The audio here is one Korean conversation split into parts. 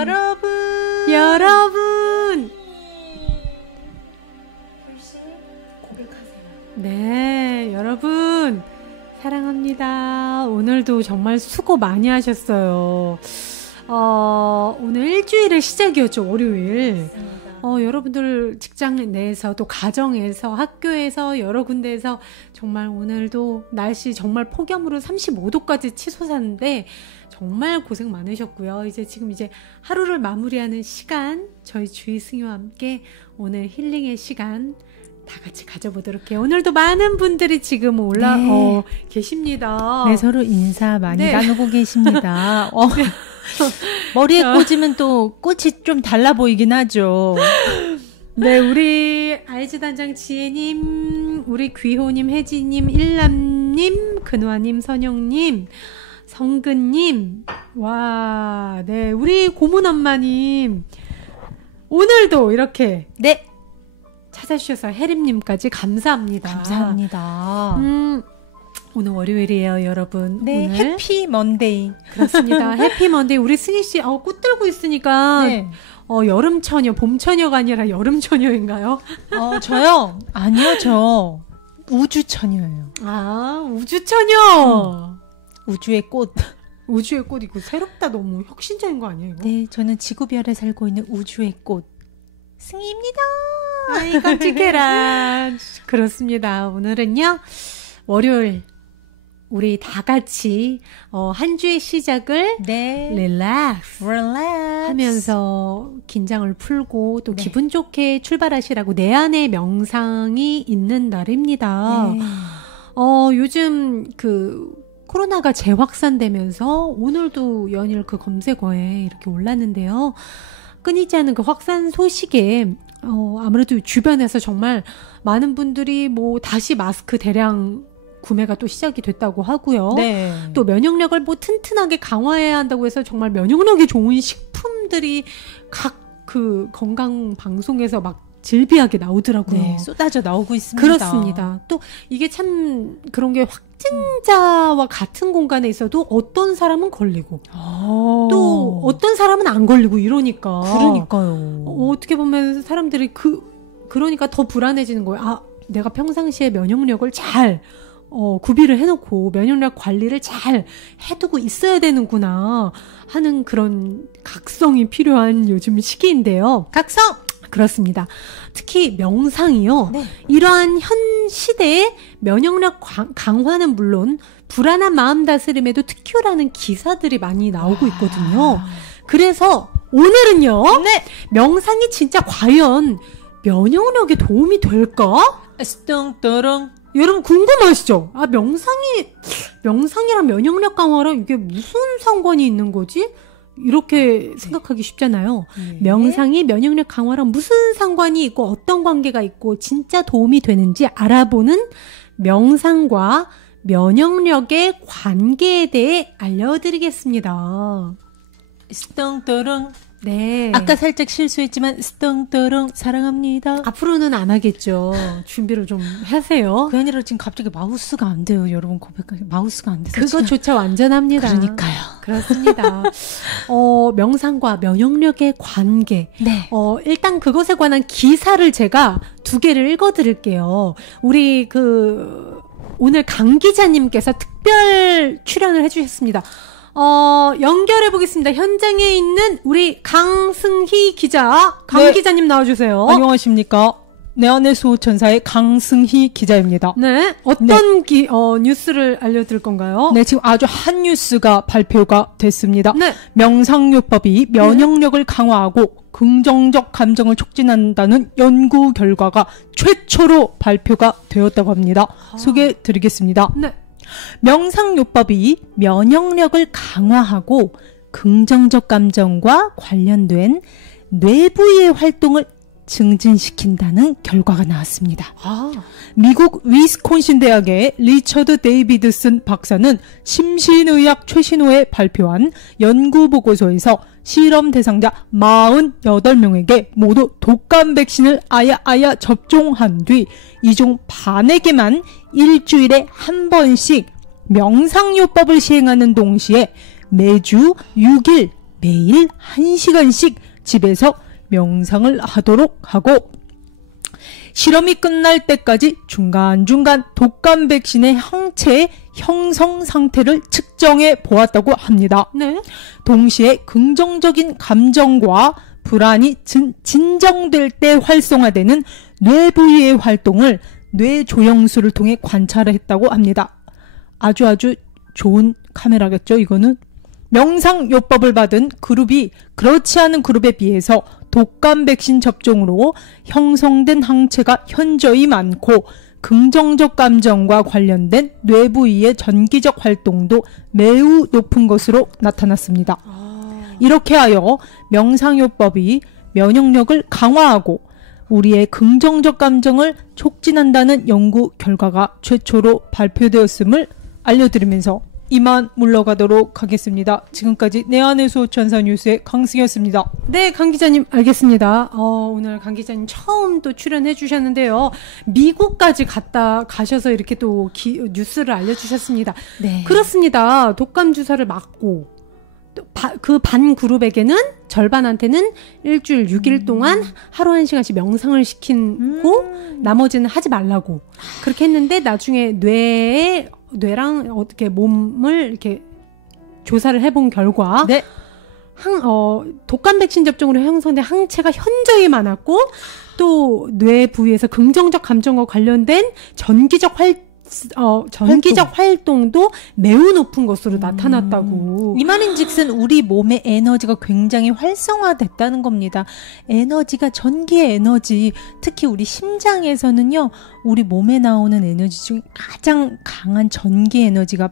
여러분 고백하세요. 네, 여러분 사랑합니다. 오늘도 정말 수고 많이 하셨어요. 오늘 일주일의 시작이었죠. 월요일. 여러분들 직장 내에서 또 가정에서 학교에서 여러 군데에서 정말 오늘도 날씨 정말 폭염으로 35도까지 치솟았는데 정말 고생 많으셨고요. 지금 하루를 마무리하는 시간, 저희 주희 승희와 함께 오늘 힐링의 시간 다 같이 가져보도록 해요. 오늘도 많은 분들이 지금 계십니다. 네, 서로 인사 많이 나누고 계십니다. 머리에 꽂으면 또 꽃이 좀 달라 보이긴 하죠. 네, 우리 알즈 단장 지혜님, 우리 귀호님, 혜지님, 일남님, 근화님, 선영님, 성근님, 와, 네, 우리 고문 엄마님, 오늘도 이렇게 찾아주셔서 혜림님까지 감사합니다. 감사합니다. 오늘 월요일이에요, 여러분. 네, 오늘. 해피 먼데이. 그렇습니다. 해피 먼데이. 우리 승희씨, 꽃 들고 있으니까, 여름처녀, 봄처녀가 아니라 여름처녀인가요? 저요? 아니요, 저 우주처녀예요. 아, 우주처녀! 우주의 꽃. 우주의 꽃, 이거 새롭다. 너무 혁신적인 거 아니에요, 이거? 네, 저는 지구별에 살고 있는 우주의 꽃. 승희입니다. 아이, 깜찍해라. 그렇습니다. 오늘은요, 월요일, 우리 다 같이, 한 주의 시작을, 릴렉스 하면서 긴장을 풀고 또 기분 좋게 출발하시라고 내 안에 명상이 있는 날입니다. 요즘 코로나가 재확산되면서 오늘도 연일 검색어에 이렇게 올랐는데요. 끊이지 않는 확산 소식에 아무래도 주변에서 정말 많은 분들이 다시 마스크 대량 구매가 또 시작이 됐다고 하고요. 또 면역력을 튼튼하게 강화해야 한다고 해서 정말 면역력이 좋은 식품들이 각 건강 방송에서 막 질비하게 나오더라고요. 네, 쏟아져 나오고 있습니다. 그렇습니다. 또 이게 참 그런 게 확진자와 같은 공간에 있어도 어떤 사람은 걸리고 또 어떤 사람은 안 걸리고 이러니까. 그러니까요. 어떻게 보면 사람들이 그러니까 더 불안해지는 거예요. 내가 평상시에 면역력을 잘 구비를 해놓고 면역력 관리를 잘 해두고 있어야 되는구나 하는 그런 각성이 필요한 요즘 시기인데요. 각성! 그렇습니다. 특히 명상이요. 이러한 현 시대의 면역력 강화는 물론 불안한 마음 다스림에도 특효라는 기사들이 많이 나오고 있거든요. 그래서 오늘은요. 명상이 진짜 과연 면역력에 도움이 될까? 스뚱뚜릉. 여러분 궁금하시죠? 명상이랑 면역력 강화랑 이게 무슨 상관이 있는 거지? 이렇게 생각하기 쉽잖아요. 명상이 면역력 강화랑 무슨 상관이 있고 어떤 관계가 있고 진짜 도움이 되는지 알아보는 명상과 면역력의 관계에 대해 알려드리겠습니다. 스뚱뚜릉. 네. 아까 살짝 실수했지만 스뚱뚜릉 사랑합니다. 앞으로는 안 하겠죠. 준비를 좀 하세요. 그게 아니라 지금 갑자기 마우스가 안 돼요. 여러분 고백하기 마우스가 안 돼서. 그거조차 완전합니다. 그러니까요. 그렇습니다. 명상과 면역력의 관계. 일단 그것에 관한 기사를 제가 2개를 읽어드릴게요. 우리 오늘 강 기자님께서 특별 출연을 해주셨습니다. 연결해 보겠습니다. 현장에 있는 우리 강승희 기자. 강 기자님 나와주세요. 안녕하십니까. 내 안의 수호천사의 강승희 기자입니다. 네. 어떤 뉴스를 알려드릴 건가요? 네, 지금 아주 한 뉴스가 발표가 됐습니다. 명상요법이 면역력을 강화하고 긍정적 감정을 촉진한다는 연구 결과가 최초로 발표가 되었다고 합니다. 소개해 드리겠습니다. 명상요법이 면역력을 강화하고 긍정적 감정과 관련된 뇌부의 활동을 증진시킨다는 결과가 나왔습니다. 미국 위스콘신 대학의 리처드 데이비드슨 박사는 심신의학 최신호에 발표한 연구 보고서에서 실험 대상자 48명에게 모두 독감 백신을 아야 접종한 뒤 이 중 반에게만 일주일에 한 번씩 명상요법을 시행하는 동시에 매주 6일 매일 1시간씩 집에서 명상을 하도록 하고 실험이 끝날 때까지 중간중간 독감 백신의 항체의 형성 상태를 측정해 보았다고 합니다. 네. 동시에 긍정적인 감정과 불안이 진정될 때 활성화되는 뇌 부위의 활동을 뇌 조영술을 통해 관찰을 했다고 합니다. 아주 좋은 카메라겠죠, 이거는? 명상요법을 받은 그룹이 그렇지 않은 그룹에 비해서 독감 백신 접종으로 형성된 항체가 현저히 많고 긍정적 감정과 관련된 뇌 부위의 전기적 활동도 매우 높은 것으로 나타났습니다. 이렇게 하여 명상요법이 면역력을 강화하고 우리의 긍정적 감정을 촉진한다는 연구 결과가 최초로 발표되었음을 알려드리면서 이만 물러가도록 하겠습니다. 지금까지 내 안의 수호천사 뉴스의 강승이었습니다. 네, 강 기자님 알겠습니다. 오늘 강 기자님 처음 또 출연해 주셨는데요. 미국까지 가셔서 이렇게 또 뉴스를 알려주셨습니다. 네. 그렇습니다. 독감 주사를 맞고 그 반 그룹에게는 절반한테는 일주일 6일 동안 하루 1시간씩 명상을 시키고 나머지는 하지 말라고 그렇게 했는데 나중에 뇌랑 어떻게 몸을 이렇게 조사를 해본 결과 네. 독감 백신 접종으로 형성된 항체가 현저히 많았고 또 뇌 부위에서 긍정적 감정과 관련된 전기적 활동도 매우 높은 것으로 나타났다고. 이 말인즉슨 우리 몸의 에너지가 굉장히 활성화됐다는 겁니다. 에너지가 전기의 에너지, 특히 우리 심장에서는요, 우리 몸에 나오는 에너지 중에 가장 강한 전기 에너지가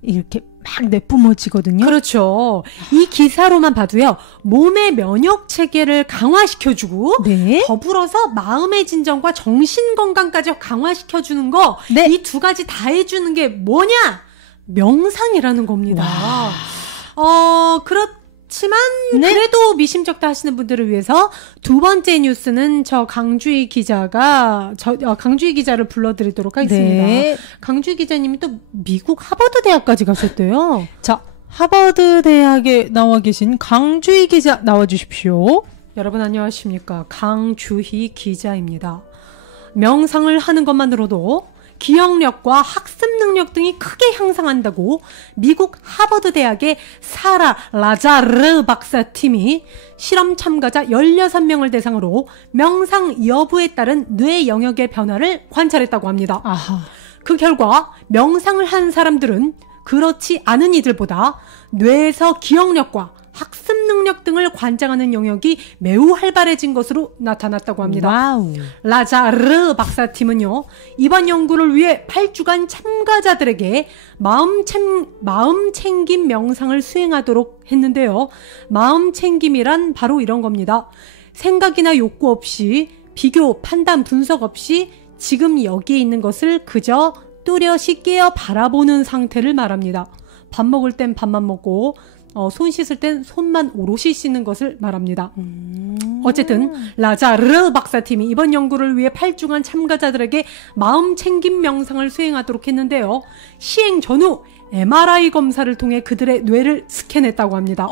이렇게 막 내뿜어지거든요. 그렇죠. 이 기사로만 봐도요, 몸의 면역 체계를 강화시켜주고, 네. 더불어서 마음의 진정과 정신 건강까지 강화시켜주는 거, 네. 이 두 가지 다 해주는 게 뭐냐? 명상이라는 겁니다. 그렇지만, 네. 그래도 미심쩍다 하시는 분들을 위해서 두 번째 뉴스는 강주희 기자를 불러드리도록 하겠습니다. 네. 강주희 기자님이 또 미국 하버드 대학까지 가셨대요. 자, 하버드 대학에 나와 계신 강주희 기자 나와주십시오. 여러분 안녕하십니까. 강주희 기자입니다. 명상을 하는 것만으로도 기억력과 학습 능력 등이 크게 향상한다고 미국 하버드 대학의 사라 라자르 박사팀이 실험 참가자 16명을 대상으로 명상 여부에 따른 뇌 영역의 변화를 관찰했다고 합니다. 아하. 그 결과 명상을 한 사람들은 그렇지 않은 이들보다 뇌에서 기억력과 학습 능력 등을 관장하는 영역이 매우 활발해진 것으로 나타났다고 합니다. 와우. 라자르 박사팀은요, 이번 연구를 위해 8주간 참가자들에게 마음 챙김 명상을 수행하도록 했는데요. 마음 챙김이란 바로 이런 겁니다. 생각이나 욕구 없이 비교, 판단, 분석 없이 지금 여기에 있는 것을 그저 뚜렷이 깨어 바라보는 상태를 말합니다. 밥 먹을 땐 밥만 먹고 손 씻을 땐 손만 오롯이 씻는 것을 말합니다. 어쨌든 라자르 박사팀이 이번 연구를 위해 8주간 참가자들에게 마음 챙김 명상을 수행하도록 했는데요. 시행 전후 MRI 검사를 통해 그들의 뇌를 스캔했다고 합니다.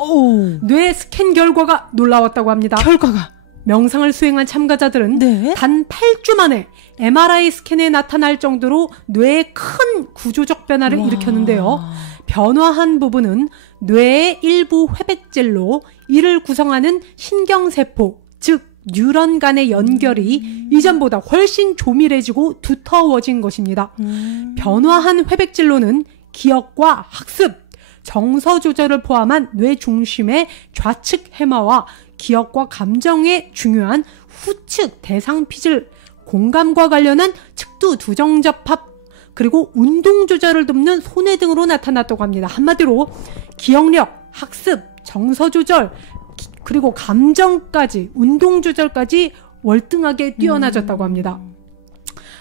뇌 스캔 결과가 놀라웠다고 합니다. 결과가? 명상을 수행한 참가자들은 네. 단 8주 만에 MRI 스캔에 나타날 정도로 뇌에 큰 구조적 변화를 일으켰는데요. 변화한 부분은 뇌의 일부 회백질로 이를 구성하는 신경세포, 즉 뉴런 간의 연결이 이전보다 훨씬 조밀해지고 두터워진 것입니다. 변화한 회백질로는 기억과 학습, 정서 조절을 포함한 뇌 중심의 좌측 해마와 기억과 감정에 중요한 후측 대상피질, 공감과 관련한 측두 두정접합, 그리고 운동 조절을 돕는 손해 등으로 나타났다고 합니다. 한마디로 기억력, 학습, 정서 조절, 그리고 감정까지, 운동 조절까지 월등하게 뛰어나졌다고 합니다.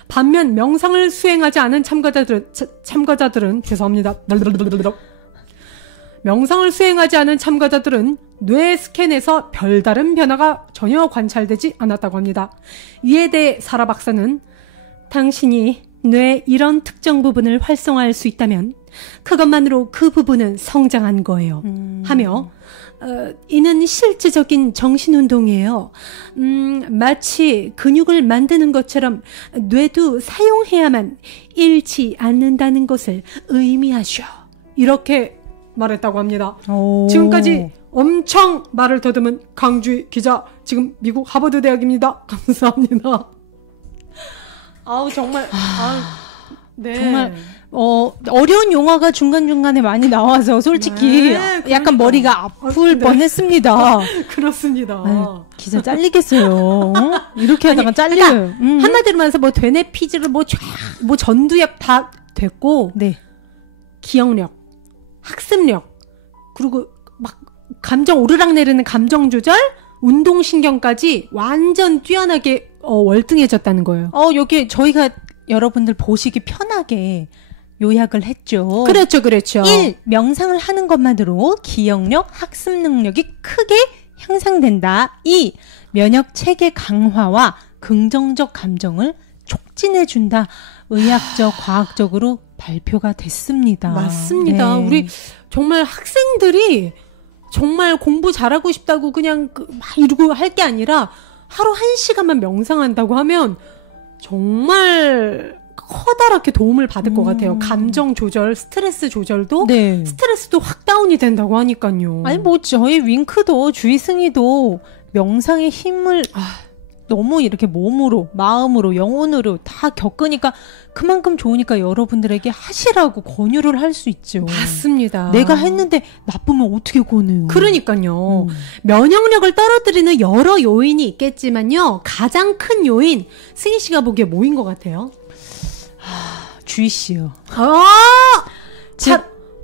반면 명상을 수행하지 않은 참가자들은 죄송합니다. 명상을 수행하지 않은 참가자들은 뇌 스캔에서 별다른 변화가 전혀 관찰되지 않았다고 합니다. 이에 대해 사라 박사는 당신이 뇌의 이런 특정 부분을 활성화할 수 있다면 그것만으로 그 부분은 성장한 거예요. 하며 이는 실제적인 정신운동이에요. 마치 근육을 만드는 것처럼 뇌도 사용해야만 잃지 않는다는 것을 의미하죠. 이렇게 말했다고 합니다. 지금까지 엄청 말을 더듬은 강주희 기자, 지금 미국 하버드 대학입니다. 감사합니다. 아우 정말 네. 정말 어려운 용어가 중간중간에 많이 나와서 솔직히 네, 약간 머리가 아플 뻔했습니다. 그렇습니다. 아유, 기자 잘리겠어요. 이렇게 하다가 잘려요. 그러니까 한마디로 말해서 뭐 되뇌 피지를 뭐 전두엽 다 됐고, 네. 기억력, 학습력, 그리고 막 감정 오르락내리는 감정 조절, 운동신경까지 완전 뛰어나게 월등해졌다는 거예요. 여기 저희가 여러분들 보시기 편하게 요약을 했죠. 그렇죠. 1. 명상을 하는 것만으로 기억력, 학습 능력이 크게 향상된다. 2. 면역 체계 강화와 긍정적 감정을 촉진해준다. 의학적, 과학적으로 발표가 됐습니다. 맞습니다. 네. 우리 정말 학생들이 정말 공부 잘하고 싶다고 그냥 막 이러고 할 게 아니라 하루 1시간만 명상한다고 하면 정말 커다랗게 도움을 받을 것 같아요. 감정 조절, 스트레스 조절도, 네. 스트레스도 확 다운이 된다고 하니까요. 아니 뭐 저희 윙크도 주희승이도 명상의 힘을 너무 이렇게 몸으로, 마음으로, 영혼으로 다 겪으니까 그만큼 좋으니까 여러분들에게 하시라고 권유를 할 수 있죠. 맞습니다. 내가 했는데 나쁘면 어떻게 권해요? 그러니까요. 면역력을 떨어뜨리는 여러 요인이 있겠지만요. 가장 큰 요인, 승희 씨가 보기에 뭐인 것 같아요? 주희 씨요.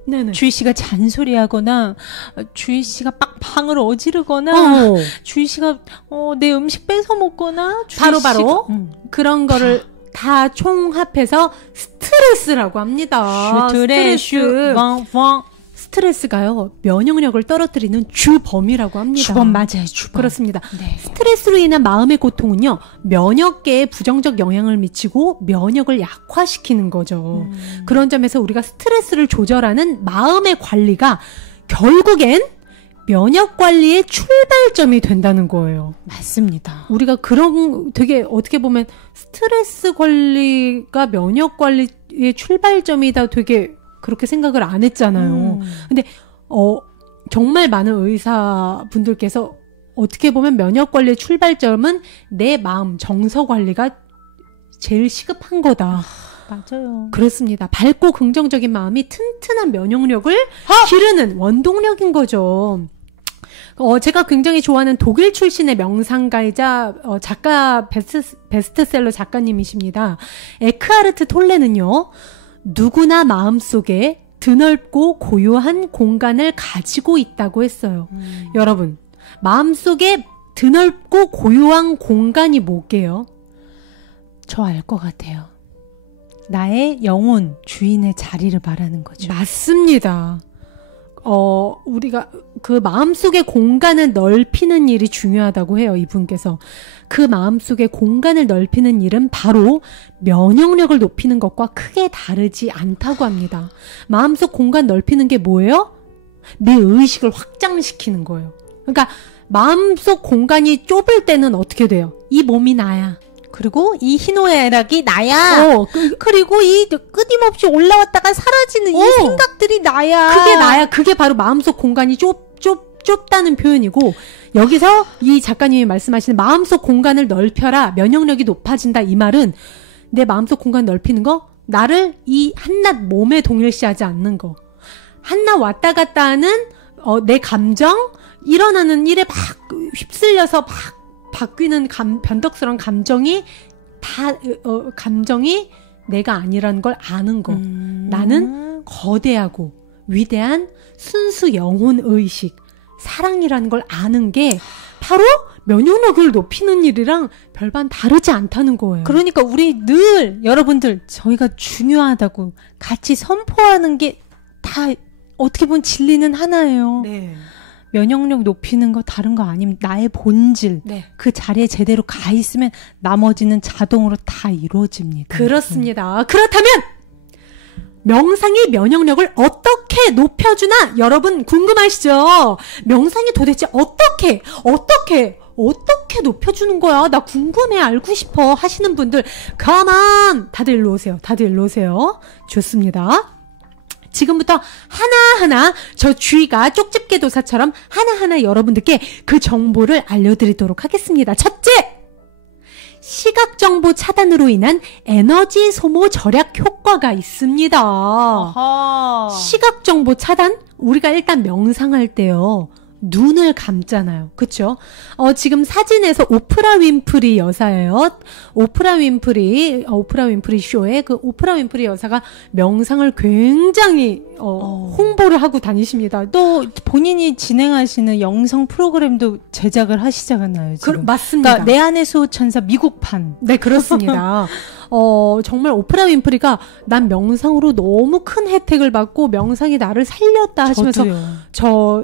네네. 주희 씨가 잔소리하거나 주희 씨가 막 방을 어지르거나 주희 씨가 내 음식 뺏어 먹거나 바로 그런 거를 다 총합해서 스트레스라고 합니다. 스트레스가요, 면역력을 떨어뜨리는 주범이라고 합니다. 주범 맞아요, 주범. 그렇습니다. 네. 스트레스로 인한 마음의 고통은요, 면역계에 부정적 영향을 미치고 면역을 약화시키는 거죠. 그런 점에서 우리가 스트레스를 조절하는 마음의 관리가 결국엔 면역 관리의 출발점이 된다는 거예요. 맞습니다. 우리가 그런 되게 어떻게 보면 스트레스 관리가 면역 관리의 출발점이다, 되게 그렇게 생각을 안 했잖아요. 근데 정말 많은 의사분들께서 어떻게 보면 면역 관리의 출발점은 내 마음, 정서 관리가 제일 시급한 거다. 맞아요. 그렇습니다. 밝고 긍정적인 마음이 튼튼한 면역력을 기르는 원동력인 거죠. 제가 굉장히 좋아하는 독일 출신의 명상가이자 작가, 베스트셀러 작가님이십니다. 에크하르트 톨레는요, 누구나 마음속에 드넓고 고요한 공간을 가지고 있다고 했어요. 여러분, 마음속에 드넓고 고요한 공간이 뭐게요? 저 알 것 같아요. 나의 영혼, 주인의 자리를 말하는 거죠. 맞습니다. 우리가 그 마음속의 공간을 넓히는 일이 중요하다고 해요, 이분께서. 그 마음속의 공간을 넓히는 일은 바로 면역력을 높이는 것과 크게 다르지 않다고 합니다. 마음속 공간 넓히는 게 뭐예요? 내 의식을 확장시키는 거예요. 그러니까 마음속 공간이 좁을 때는 어떻게 돼요? 이 몸이 나야. 그리고 이 희노애락이 나야. 그리고 이 끊임없이 올라왔다가 사라지는 이 생각들이 나야. 그게 나야. 그게 바로 마음속 공간이 좁다는 표현이고, 여기서 이 작가님이 말씀하시는 마음속 공간을 넓혀라, 면역력이 높아진다, 이 말은 내 마음속 공간 넓히는 거, 나를 이 한낱 몸에 동일시하지 않는 거, 한낱 왔다 갔다 하는 내 감정, 일어나는 일에 막 휩쓸려서 막 바뀌는 변덕스러운 감정이 감정이 내가 아니라는 걸 아는 거. 나는 거대하고 위대한 순수 영혼 의식, 사랑이라는 걸 아는 게 바로 면역력을 높이는 일이랑 별반 다르지 않다는 거예요. 그러니까 우리 늘 여러분들 저희가 중요하다고 같이 선포하는 게 다 어떻게 보면 진리는 하나예요. 네. 면역력 높이는 거 다른 거 아니면 나의 본질, 네. 그 자리에 제대로 가 있으면 나머지는 자동으로 다 이루어집니다. 그렇습니다. 그렇다면 명상이 면역력을 어떻게 높여주나 여러분 궁금하시죠? 명상이 도대체 어떻게 높여주는 거야? 나 궁금해, 알고 싶어 하시는 분들 come on! 다들 일로 오세요. 좋습니다. 지금부터 하나하나 저 주희가 쪽집게 도사처럼 하나하나 여러분들께 그 정보를 알려드리도록 하겠습니다. 첫째! 시각정보 차단으로 인한 에너지 소모 절약 효과가 있습니다. 아하. 시각정보 차단? 우리가 일단 명상할 때요. 눈을 감잖아요. 그쵸? 지금 사진에서 오프라 윈프리 여사예요. 오프라 윈프리 쇼에 그 오프라 윈프리 여사가 명상을 굉장히 홍보를 하고 다니십니다. 또 본인이 진행하시는 영상 프로그램도 제작을 하시잖아요. 지금. 맞습니다. 그러니까 내 안의 수호천사 미국판. 네, 그렇습니다. 정말 오프라 윈프리가 난 명상으로 너무 큰 혜택을 받고 명상이 나를 살렸다 하시면서 저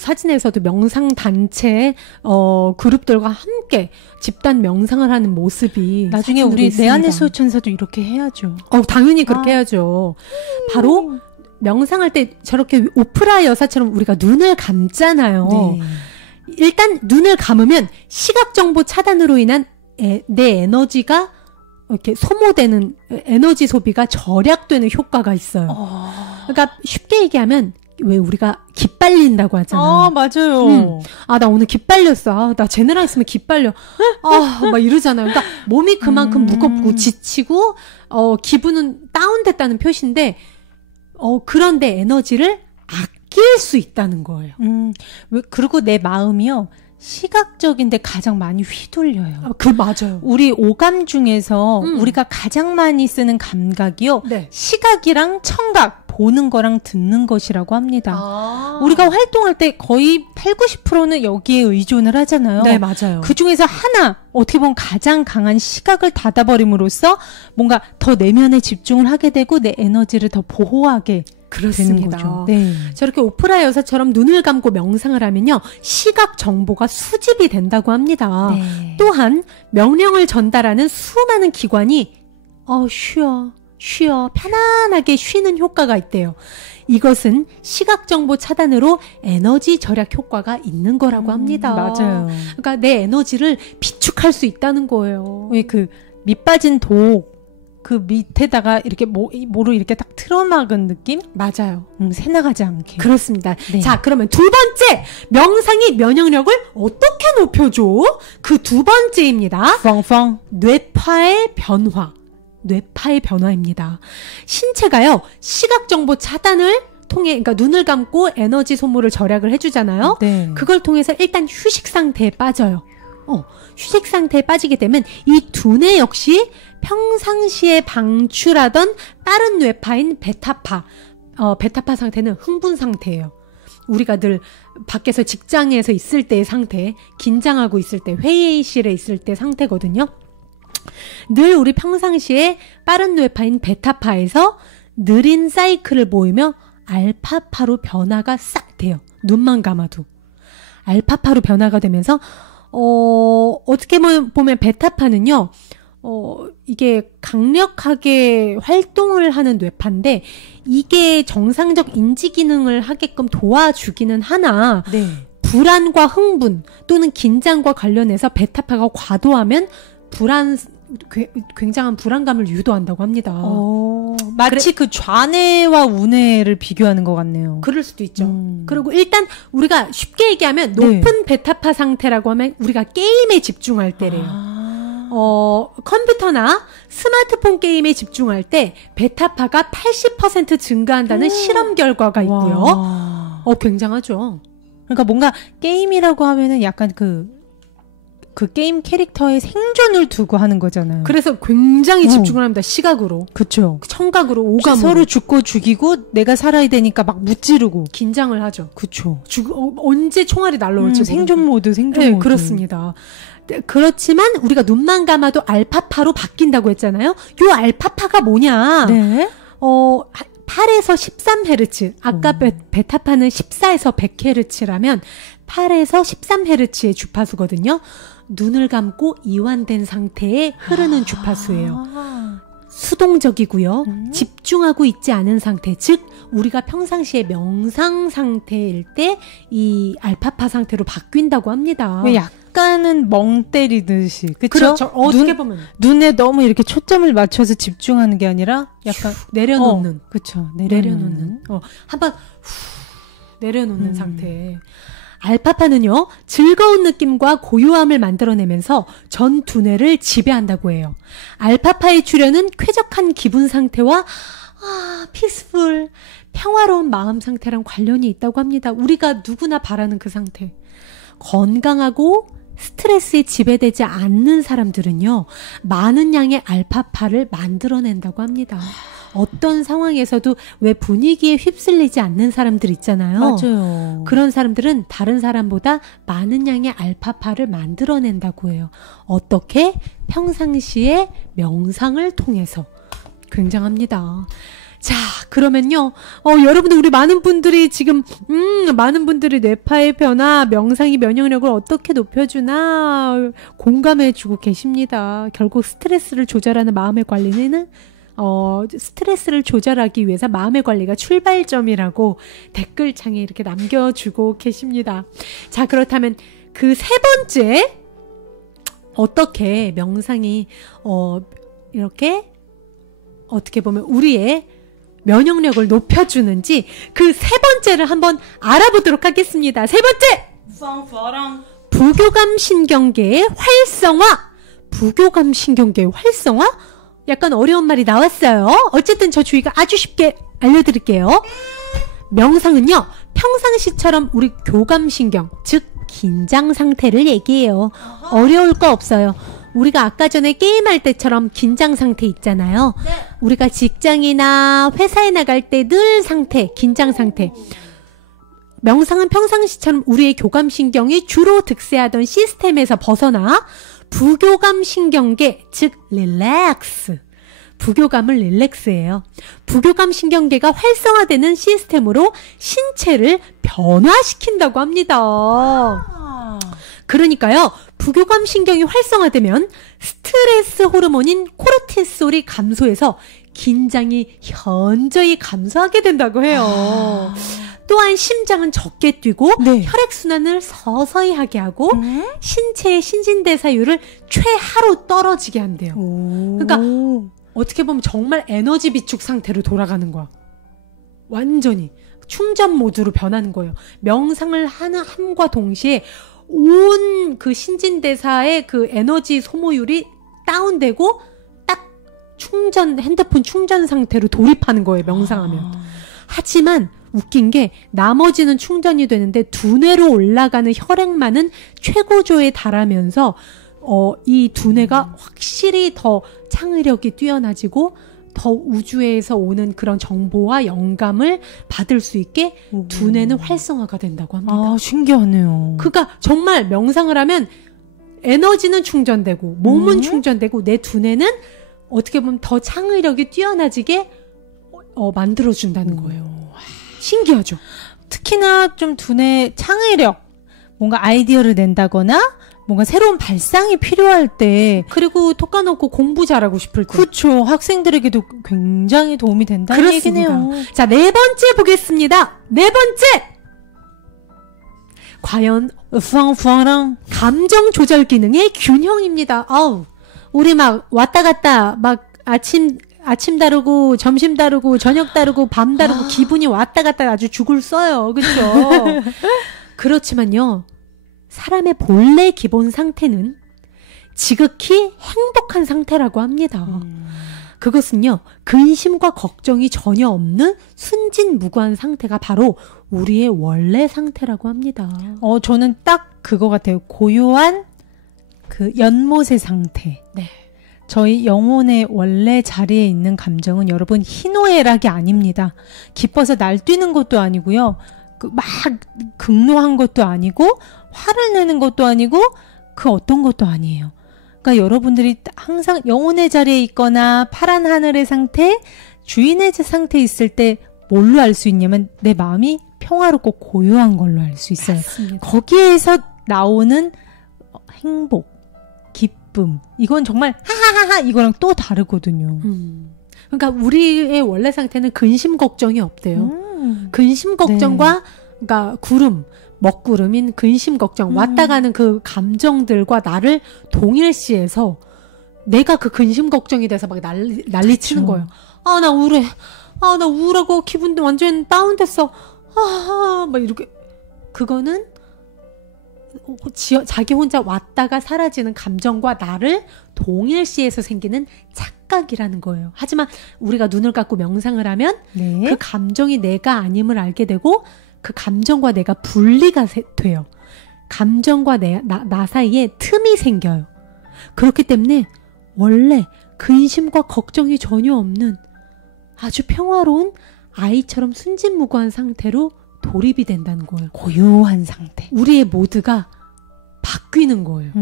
사진에서도 명상단체 그룹들과 함께 집단 명상을 하는 모습이 나중에 우리 있습니다. 내 안의 수호천사도 이렇게 해야죠. 당연히 그렇게 해야죠. 바로 명상할 때 저렇게 오프라 여사처럼 우리가 눈을 감잖아요. 네. 일단 눈을 감으면 시각정보 차단으로 인한 내 에너지가 이렇게 소모되는 에너지 소비가 절약되는 효과가 있어요. 그러니까 쉽게 얘기하면 왜 우리가 기빨린다고 하잖아. 맞아요. 나 오늘 기빨렸어. 나 쟤네랑 있으면 기빨려. 막 이러잖아요. 그러니까 몸이 그만큼 무겁고 지치고 기분은 다운됐다는 표시인데 그런데 에너지를 아낄 수 있다는 거예요. 그리고 내 마음이요. 시각적인데 가장 많이 휘둘려요. 맞아요. 우리 오감 중에서 우리가 가장 많이 쓰는 감각이요. 네. 시각이랑 청각, 보는 거랑 듣는 것이라고 합니다. 우리가 활동할 때 거의 80-90%는 여기에 의존을 하잖아요. 네, 맞아요. 그 중에서 하나, 어떻게 보면 가장 강한 시각을 닫아버림으로써 뭔가 더 내면에 집중을 하게 되고 내 에너지를 더 보호하게 그렇습니다. 되는 거죠. 네. 저렇게 오프라 여사처럼 눈을 감고 명상을 하면요. 시각 정보가 수집이 된다고 합니다. 네. 또한 명령을 전달하는 수많은 기관이 쉬어 편안하게 쉬는 효과가 있대요. 이것은 시각 정보 차단으로 에너지 절약 효과가 있는 거라고 합니다. 맞아요. 그러니까 내 에너지를 비축할 수 있다는 거예요. 왜 그 밑빠진 독 그 밑에다가 이렇게 모로 이렇게 딱 틀어막은 느낌? 맞아요. 새나가지 않게. 그렇습니다. 네. 자, 그러면 두 번째, 명상이 면역력을 어떻게 높여줘? 그 두 번째입니다. 뇌파의 변화입니다. 신체가요, 시각정보 차단을 통해, 그러니까 눈을 감고 에너지 소모를 절약을 해주잖아요. 네. 그걸 통해서 일단 휴식 상태에 빠져요. 휴식 상태에 빠지게 되면 이 두뇌 역시 평상시에 방출하던 다른 뇌파인 베타파, 베타파 상태는 흥분 상태예요. 우리가 늘 밖에서 직장에서 있을 때의 상태, 긴장하고 있을 때, 회의실에 있을 때 상태거든요. 늘 우리 평상시에 빠른 뇌파인 베타파에서 느린 사이클을 보이며 알파파로 변화가 싹 돼요. 눈만 감아도. 알파파로 변화가 되면서 어떻게 보면 베타파는요, 이게 강력하게 활동을 하는 뇌파인데, 이게 정상적 인지 기능을 하게끔 도와주기는 하나, 네. 불안과 흥분 또는 긴장과 관련해서 베타파가 과도하면 굉장한 불안감을 유도한다고 합니다. 마치 그 좌뇌와 우뇌를 비교하는 것 같네요. 그럴 수도 있죠. 그리고 일단 우리가 쉽게 얘기하면 높은 베타파 상태라고 하면 우리가 게임에 집중할 때래요. 컴퓨터나 스마트폰 게임에 집중할 때 베타파가 80% 증가한다는 실험 결과가 있고요. 굉장하죠. 그러니까 뭔가 게임이라고 하면은 약간 그 게임 캐릭터의 생존을 두고 하는 거잖아요. 그래서 굉장히 집중을 합니다. 시각으로. 그쵸. 청각으로, 오감으로. 서로 죽고 죽이고 내가 살아야 되니까 막 무찌르고. 긴장을 하죠. 그쵸. 언제 총알이 날라올지. 생존 모드. 네, 그렇습니다. 그렇지만 우리가 눈만 감아도 알파파로 바뀐다고 했잖아요. 요 알파파가 뭐냐. 네. 8에서 13Hz. 아까 베타파는 14에서 100Hz라면 8에서 13Hz의 주파수거든요. 눈을 감고 이완된 상태에 흐르는 주파수예요. 수동적이고요. 집중하고 있지 않은 상태, 즉 우리가 평상시에 명상 상태일 때 이 알파파 상태로 바뀐다고 합니다. 약간은 멍 때리듯이, 그쵸? 그렇죠. 어떻게 보면 눈에 너무 이렇게 초점을 맞춰서 집중하는 게 아니라 약간 내려놓는, 그쵸? 내려놓는, 한번 내려놓는 상태. 알파파는요, 즐거운 느낌과 고요함을 만들어내면서 전 두뇌를 지배한다고 해요. 알파파의 출현은 쾌적한 기분 상태와 피스풀, 평화로운 마음 상태랑 관련이 있다고 합니다. 우리가 누구나 바라는 그 상태. 건강하고 스트레스에 지배되지 않는 사람들은요, 많은 양의 알파파를 만들어낸다고 합니다. 어떤 상황에서도 왜 분위기에 휩쓸리지 않는 사람들 있잖아요. 맞아요. 그런 사람들은 다른 사람보다 많은 양의 알파파를 만들어낸다고 해요. 어떻게? 평상시에 명상을 통해서. 굉장합니다. 자, 그러면요, 여러분들, 우리 많은 분들이 지금, 많은 분들이 뇌파의 변화, 명상이 면역력을 어떻게 높여주나, 공감해주고 계십니다. 결국 스트레스를 조절하는 마음의 관리는, 스트레스를 조절하기 위해서 마음의 관리가 출발점이라고 댓글창에 이렇게 남겨주고 계십니다. 자, 그렇다면 그 세 번째, 어떻게 명상이, 이렇게, 어떻게 보면 우리의 면역력을 높여주는지 그 세 번째를 한번 알아보도록 하겠습니다. 세 번째! 부교감 신경계의 활성화! 부교감 신경계의 활성화? 약간 어려운 말이 나왔어요. 어쨌든 저 주의가 아주 쉽게 알려드릴게요. 명상은요, 평상시처럼 우리 교감신경, 즉 긴장 상태를 얘기해요. 어려울 거 없어요. 우리가 아까 전에 게임할 때처럼 긴장 상태 있잖아요. 네. 우리가 직장이나 회사에 나갈 때 늘 상태, 긴장 상태. 명상은 평상시처럼 우리의 교감신경이 주로 득세하던 시스템에서 벗어나 부교감신경계, 즉 릴렉스. 부교감을 릴렉스해요. 부교감 신경계가 활성화되는 시스템으로 신체를 변화시킨다고 합니다. 그러니까요, 부교감 신경이 활성화되면 스트레스 호르몬인 코르티솔이 감소해서 긴장이 현저히 감소하게 된다고 해요. 또한 심장은 적게 뛰고 네. 혈액순환을 서서히 하게 하고 신체의 신진대사율을 최하로 떨어지게 한대요. 그러니까 어떻게 보면 정말 에너지 비축 상태로 돌아가는 거야. 완전히 충전 모드로 변하는 거예요. 명상을 하는 함과 동시에 온 그 신진대사의 그 에너지 소모율이 다운되고 딱 핸드폰 충전 상태로 돌입하는 거예요. 명상하면. 하지만 웃긴 게 나머지는 충전이 되는데 두뇌로 올라가는 혈액만은 최고조에 달하면서 이 두뇌가 확실히 더 창의력이 뛰어나지고 더 우주에서 오는 그런 정보와 영감을 받을 수 있게 두뇌는 활성화가 된다고 합니다. 아, 신기하네요. 그러니까 정말 명상을 하면 에너지는 충전되고 몸은 충전되고 내 두뇌는 어떻게 보면 더 창의력이 뛰어나지게 만들어준다는 거예요. 신기하죠? 특히나 좀 두뇌 창의력, 뭔가 아이디어를 낸다거나 뭔가 새로운 발상이 필요할 때, 그리고 톡 까놓고 공부 잘하고 싶을 때, 그렇죠. 학생들에게도 굉장히 도움이 된다는 그렇습니다. 얘기네요. 자, 네 번째 보겠습니다. 네 번째! 과연 감정 조절 기능의 균형입니다. 우리 막 왔다 갔다 막 아침 다르고 점심 다르고 저녁 다르고 밤 다르고 기분이 왔다 갔다 아주 죽을 써요. 그렇죠? 그렇지만요. 사람의 본래 기본 상태는 지극히 행복한 상태라고 합니다. 그것은요, 근심과 걱정이 전혀 없는 순진무구한 상태가 바로 우리의 원래 상태라고 합니다. 저는 딱 그거 같아요. 고요한 그 연못의 상태. 네. 저희 영혼의 원래 자리에 있는 감정은 여러분 희노애락이 아닙니다. 기뻐서 날뛰는 것도 아니고요. 막 극노한 것도 아니고 화를 내는 것도 아니고 그 어떤 것도 아니에요. 그러니까 여러분들이 항상 영혼의 자리에 있거나 파란 하늘의 상태, 주인의 상태에 있을 때 뭘로 알 수 있냐면 내 마음이 평화롭고 고요한 걸로 알 수 있어요. 맞습니다. 거기에서 나오는 행복, 기쁨, 기쁨. 이건 정말 하하하하 이거랑 또 다르거든요. 그러니까 우리의 원래 상태는 근심 걱정이 없대요. 근심 걱정과 그러니까 먹구름인 근심 걱정 왔다 가는 그 감정들과 나를 동일시해서 내가 그 근심 걱정이 돼서 막 난리치는 거예요. 아, 나 우울해. 아, 나 우울하고 기분도 완전 다운됐어. 막 이렇게. 그거는 자기 혼자 왔다가 사라지는 감정과 나를 동일시해서 생기는 착각이라는 거예요. 하지만 우리가 눈을 감고 명상을 하면 그 감정이 내가 아님을 알게 되고 그 감정과 내가 분리가 돼요. 감정과 나 사이에 틈이 생겨요. 그렇기 때문에 원래 근심과 걱정이 전혀 없는 아주 평화로운 아이처럼 순진무구한 상태로 돌입이 된다는 거예요. 고요한 상태. 우리의 모드가 바뀌는 거예요.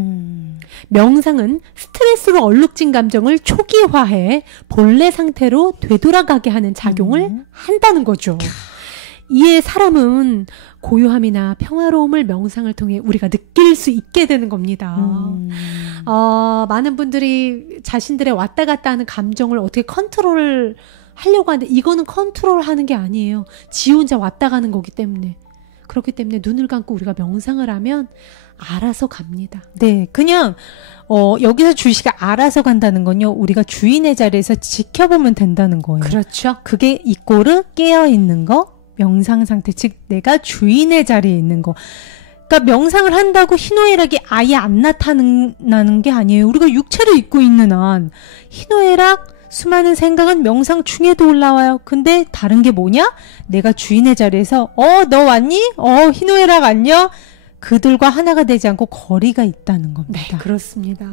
명상은 스트레스로 얼룩진 감정을 초기화해 본래 상태로 되돌아가게 하는 작용을 한다는 거죠. 이에 사람은 고요함이나 평화로움을 명상을 통해 우리가 느낄 수 있게 되는 겁니다. 많은 분들이 자신들의 왔다 갔다 하는 감정을 어떻게 컨트롤 하려고 하는데 이거는 컨트롤 하는 게 아니에요. 지 혼자 왔다 가는 거기 때문에. 그렇기 때문에 눈을 감고 우리가 명상을 하면 알아서 갑니다. 네, 그냥 여기서 주의가 알아서 간다는 건요. 우리가 주인의 자리에서 지켜보면 된다는 거예요. 그렇죠. 그게 이꼬르 깨어있는 거, 명상 상태, 즉 내가 주인의 자리에 있는 거. 그러니까 명상을 한다고 희노애락이 아예 안 나타나는 게 아니에요. 우리가 육체를 입고 있는 한 희노애락, 수많은 생각은 명상 중에도 올라와요. 근데 다른 게 뭐냐? 내가 주인의 자리에서 너 왔니? 희노애락 안녕? 그들과 하나가 되지 않고 거리가 있다는 겁니다. 네, 그렇습니다.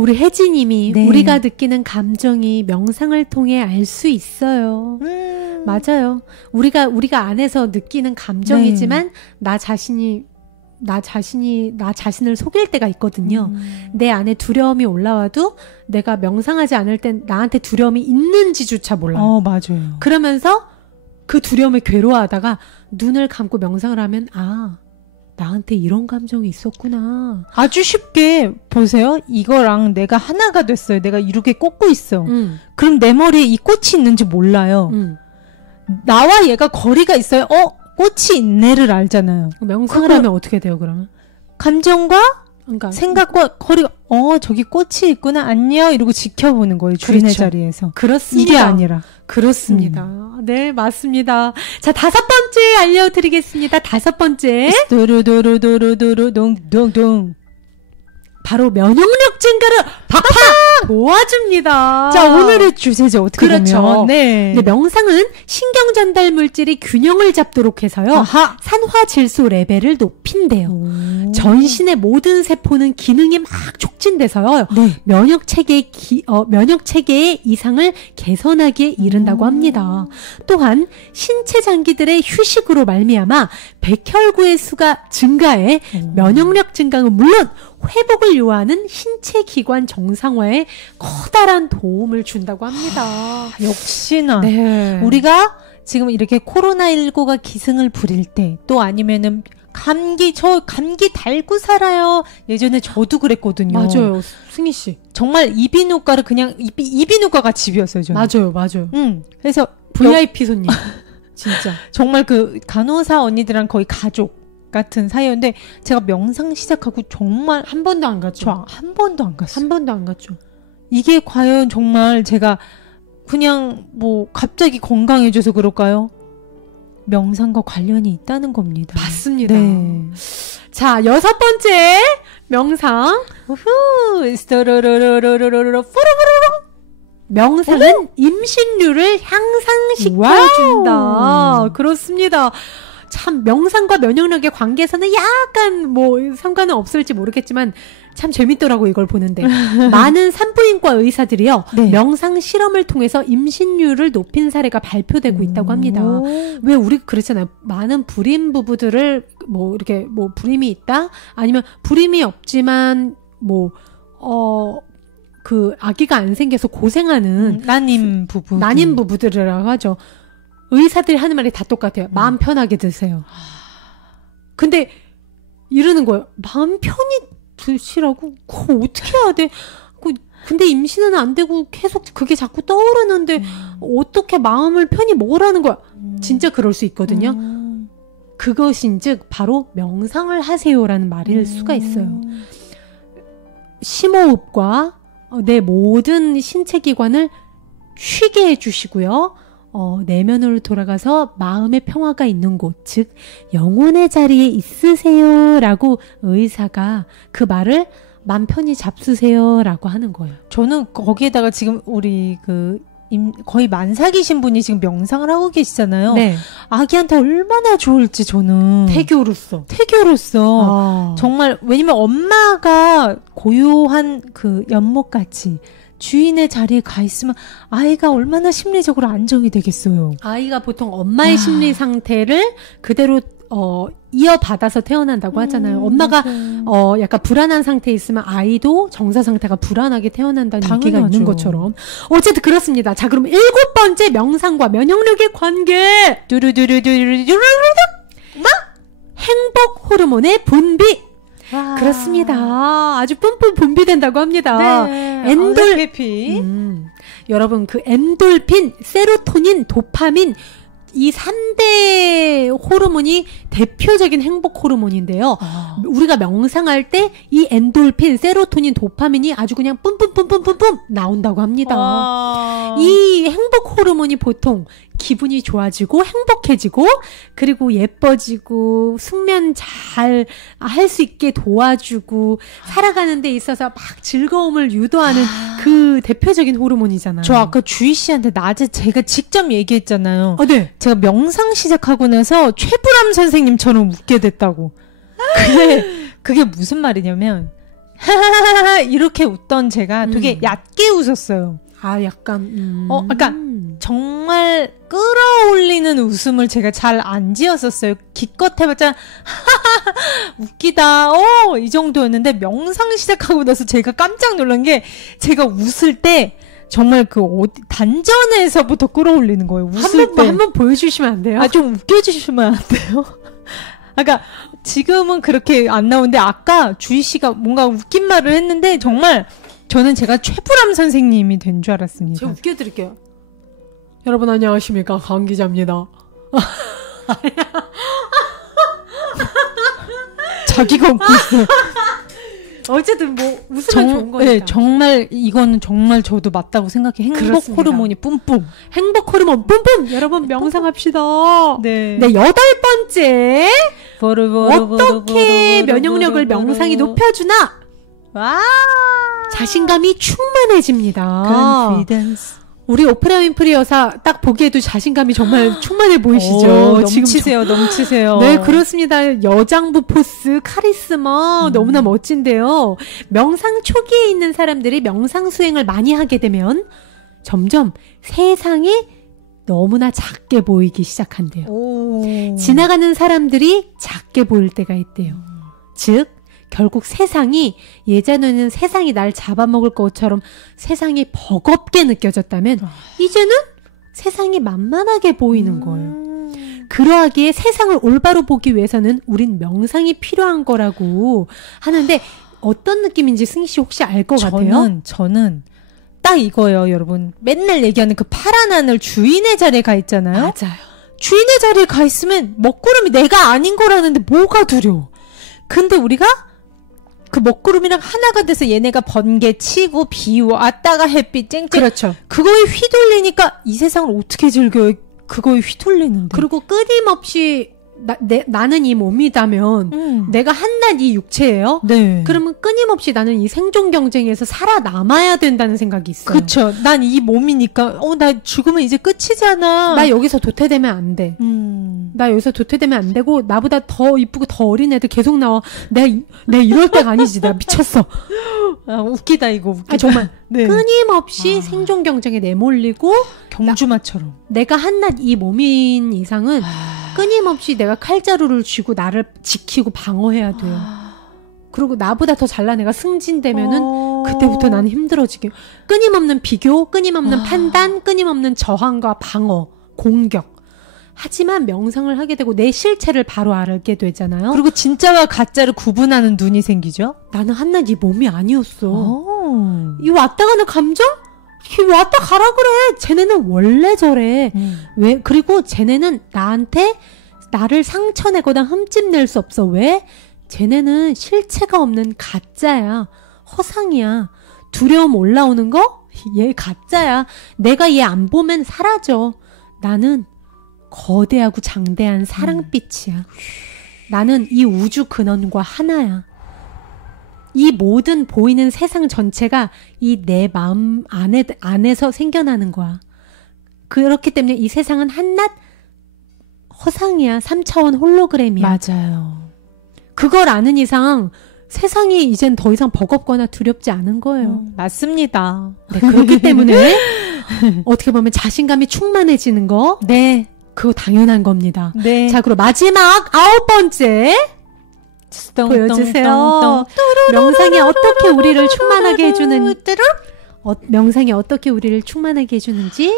우리 혜지님이 우리가 느끼는 감정이 명상을 통해 알 수 있어요. 맞아요. 우리가 안에서 느끼는 감정이지만 나 자신을 속일 때가 있거든요. 내 안에 두려움이 올라와도 내가 명상하지 않을 땐 나한테 두려움이 있는지조차 몰라요. 맞아요. 그러면서 그 두려움에 괴로워하다가 눈을 감고 명상을 하면 나한테 이런 감정이 있었구나. 아주 쉽게 보세요. 이거랑 내가 하나가 됐어요. 내가 이렇게 꽂고 있어. 그럼 내 머리에 이 꽃이 있는지 몰라요. 나와 얘가 거리가 있어요. 꽃이 있네를 알잖아요. 명상을 하면 어떻게 돼요, 그러면? 감정과 생각과 거리가, 저기 꽃이 있구나, 안녕, 이러고 지켜보는 거예요, 주인의 그렇죠. 자리에서. 그렇습니다. 이게 아니라. 그렇습니다. 네, 맞습니다. 자, 5번째 알려드리겠습니다. 5번째. 도로도로도로도로, 동동동. 바로 면역력 증가를 팍팍 도와줍니다. 자, 오늘의 주제죠. 어떻게 그렇죠. 보면. 네. 명상은 신경 전달 물질이 균형을 잡도록 해서요. 산화 질소 레벨을 높인대요. 전신의 모든 세포는 기능이 막 촉진돼서요. 면역 체계의 이상을 개선하기에 이른다고 합니다. 또한 신체 장기들의 휴식으로 말미암아 백혈구의 수가 증가해 면역력 증강은 물론 회복을 요하는 신체 기관 정상화에 커다란 도움을 준다고 합니다. 역시나 우리가 지금 이렇게 코로나19가 기승을 부릴 때 또 아니면은 감기 달고 살아요. 예전에 저도 그랬거든요. 맞아요. 승희 씨. 정말 이비인후과를 그냥 이비인후과가 집이었어요. 저는. 맞아요. 그래서 VIP 손님. 진짜. 정말 그 간호사 언니들랑 거의 가족 같은 사이였는데 제가 명상 시작하고 정말 한 번도 안 갔죠. 저 한 번도 안 갔어요. 한 번도 안 갔죠. 이게 과연 정말 제가 그냥 갑자기 건강해져서 그럴까요? 명상과 관련이 있다는 겁니다. 맞습니다. 자, 6번째 명상. 명상은 임신율을 향상시켜준다. 그렇습니다. 참 명상과 면역력의 관계에서는 약간 상관은 없을지 모르겠지만 참 재밌더라고 이걸 보는데 많은 산부인과 의사들이요 명상 실험을 통해서 임신율을 높인 사례가 발표되고 있다고 합니다. 왜 우리가 그랬잖아요. 많은 불임 부부들을 이렇게 불임이 있다 아니면 불임이 없지만 그 아기가 안 생겨서 고생하는 난임 부부들이라고 하죠. 의사들이 하는 말이 다 똑같아요. 마음 편하게 드세요. 근데 이러는 거예요. 마음 편히 드시라고? 그거 어떻게 해야 돼? 근데 임신은 안 되고 계속 그게 자꾸 떠오르는데 어떻게 마음을 편히 먹으라는 거야? 진짜 그럴 수 있거든요. 그것인즉 바로 명상을 하세요라는 말일 수가 있어요. 심호흡과 내 모든 신체 기관을 쉬게 해주시고요. 내면으로 돌아가서 마음의 평화가 있는 곳, 즉 영혼의 자리에 있으세요라고 의사가 그 말을 맘 편히 잡수세요라고 하는 거예요. 저는 거기에다가 지금 우리 거의 만삭이신 분이 지금 명상을 하고 계시잖아요. 네. 아기한테 얼마나 좋을지 저는. 태교로서. 정말, 왜냐면 엄마가 고요한 그 연못같이 주인의 자리에 가 있으면 아이가 얼마나 심리적으로 안정이 되겠어요. 아이가 보통 엄마의 심리 상태를 그대로 이어받아서 태어난다고 하잖아요. 엄마가 약간 불안한 상태에 있으면 아이도 정서 상태가 불안하게 태어난다는 얘기가 있는 것처럼. 어쨌든 그렇습니다. 자, 그럼 7번째 명상과 면역력의 관계. 행복 호르몬의 분비. 그렇습니다. 아주 뿜뿜 분비된다고 합니다. 네. 엔돌핀. 여러분, 그 엔돌핀, 세로토닌, 도파민, 이 3대 호르몬이 대표적인 행복 호르몬인데요. 우리가 명상할 때 이 엔돌핀, 세로토닌, 도파민이 아주 그냥 뿜뿜뿜뿜뿜뿜 나온다고 합니다. 이 행복 호르몬이 보통 기분이 좋아지고 행복해지고 그리고 예뻐지고 숙면 잘 할 수 있게 도와주고 살아가는 데 있어서 막 즐거움을 유도하는 그 대표적인 호르몬이잖아요. 저 아까 주희 씨한테 낮에 제가 직접 얘기했잖아요. 네. 제가 명상 시작하고 나서 최불암 선생님처럼 웃게 됐다고. 그게 무슨 말이냐면 이렇게 웃던 제가 되게 얕게 웃었어요. 약간 그러니까 정말 끌어올리는 웃음을 제가 잘 안 지었었어요. 기껏 해봤자 웃기다. 이 정도였는데 명상 시작하고 나서 제가 깜짝 놀란 게 제가 웃을 때 정말 단전에서부터 끌어올리는 거예요. 웃을 때. 한번 보여주시면 안 돼요? 좀 웃겨주시면 안 돼요? 그러니까 지금은 그렇게 안 나오는데 아까 주희 씨가 뭔가 웃긴 말을 했는데 정말 저는 제가 최불암 선생님이 된 줄 알았습니다. 제가 웃겨드릴게요. 여러분 안녕하십니까, 강 기자입니다. 자기가 웃고 있어요. 어쨌든 뭐 웃으면 좋은 거니까. 네, 정말 이거는 정말 저도 맞다고 생각해. 행복 그렇습니다. 호르몬이 뿜뿜. 행복 호르몬 뿜뿜. 여러분 명상합시다. 네. 8번째. 어떻게 면역력을 명상이 높여주나? 와. 자신감이 충만해집니다. Confidence. 우리 오프라 윈프리 여사 딱 보기에도 자신감이 정말 충만해 보이시죠? 넘치세요. 네, 그렇습니다. 여장부 포스, 카리스마 너무나 멋진데요. 명상 초기에 있는 사람들이 명상 수행을 많이 하게 되면 점점 세상이 너무나 작게 보이기 시작한대요. 지나가는 사람들이 작게 보일 때가 있대요. 즉 결국 세상이 예전에는 세상이 날 잡아먹을 것처럼 세상이 버겁게 느껴졌다면 이제는 세상이 만만하게 보이는 거예요. 그러하기에 세상을 올바로 보기 위해서는 우린 명상이 필요한 거라고 하는데 어떤 느낌인지 승희 씨 혹시 알 것 같아요? 저는 딱 이거예요, 여러분. 맨날 얘기하는 그 파란 하늘 주인의 자리에 가 있잖아요. 맞아요. 주인의 자리에 가 있으면 먹구름이 내가 아닌 거라는데 뭐가 두려워. 근데 우리가 그 먹구름이랑 하나가 돼서 얘네가 번개 치고 비 왔다가 햇빛 쨍쨍. 그렇죠. 그거에 휘둘리니까 이 세상을 어떻게 즐겨요? 그거에 휘둘리는데. 그리고 끊임없이 나는 이 몸이다면 내가 한낱 이 육체예요. 네. 그러면 끊임없이 나는 이 생존 경쟁에서 살아남아야 된다는 생각이 있어요. 그렇죠. 난 이 몸이니까 나 죽으면 이제 끝이잖아. 나 여기서 도태되면 안 돼. 나 여기서 도태되면 안 되고 나보다 더 이쁘고 더 어린 애들 계속 나와. 내가 이럴 때가 아니지. 내가 미쳤어. 웃기다 이거. 웃기다. 정말 네. 끊임없이 생존 경쟁에 내몰리고 경주마처럼 내가 한낱 이 몸인 이상은 끊임없이 내가 칼자루를 쥐고 나를 지키고 방어해야 돼요. 그리고 나보다 더 잘난 애가 승진되면은 그때부터 나는 힘들어지게. 끊임없는 비교, 끊임없는 판단, 끊임없는 저항과 방어, 공격. 하지만 명상을 하게 되고 내 실체를 바로 알게 되잖아요. 그리고 진짜와 가짜를 구분하는 눈이 생기죠. 나는 한낱 이 몸이 아니었어. 이 왔다 가는 감정? 이 왔다 가라 그래. 쟤네는 원래 저래. 왜? 그리고 쟤네는 나한테 나를 상처내거나 흠집낼 수 없어. 왜? 쟤네는 실체가 없는 가짜야. 허상이야. 두려움 올라오는 거? 얘 가짜야. 내가 얘 안 보면 사라져. 나는 거대하고 장대한 사랑빛이야. 나는 이 우주 근원과 하나야. 이 모든 보이는 세상 전체가 이 내 마음 안에서 생겨나는 거야. 그렇기 때문에 이 세상은 한낱 허상이야. 3차원 홀로그램이야. 맞아요. 그걸 아는 이상 세상이 이젠 더 이상 버겁거나 두렵지 않은 거예요. 맞습니다. 네, 그렇기 때문에 어떻게 보면 자신감이 충만해지는 거. 네. 그거 당연한 겁니다. 네. 자, 그리고 마지막 9번째 보여주세요. 명상이 어떻게 우리를 충만하게 해주는 명상이 어떻게 우리를 충만하게 해주는지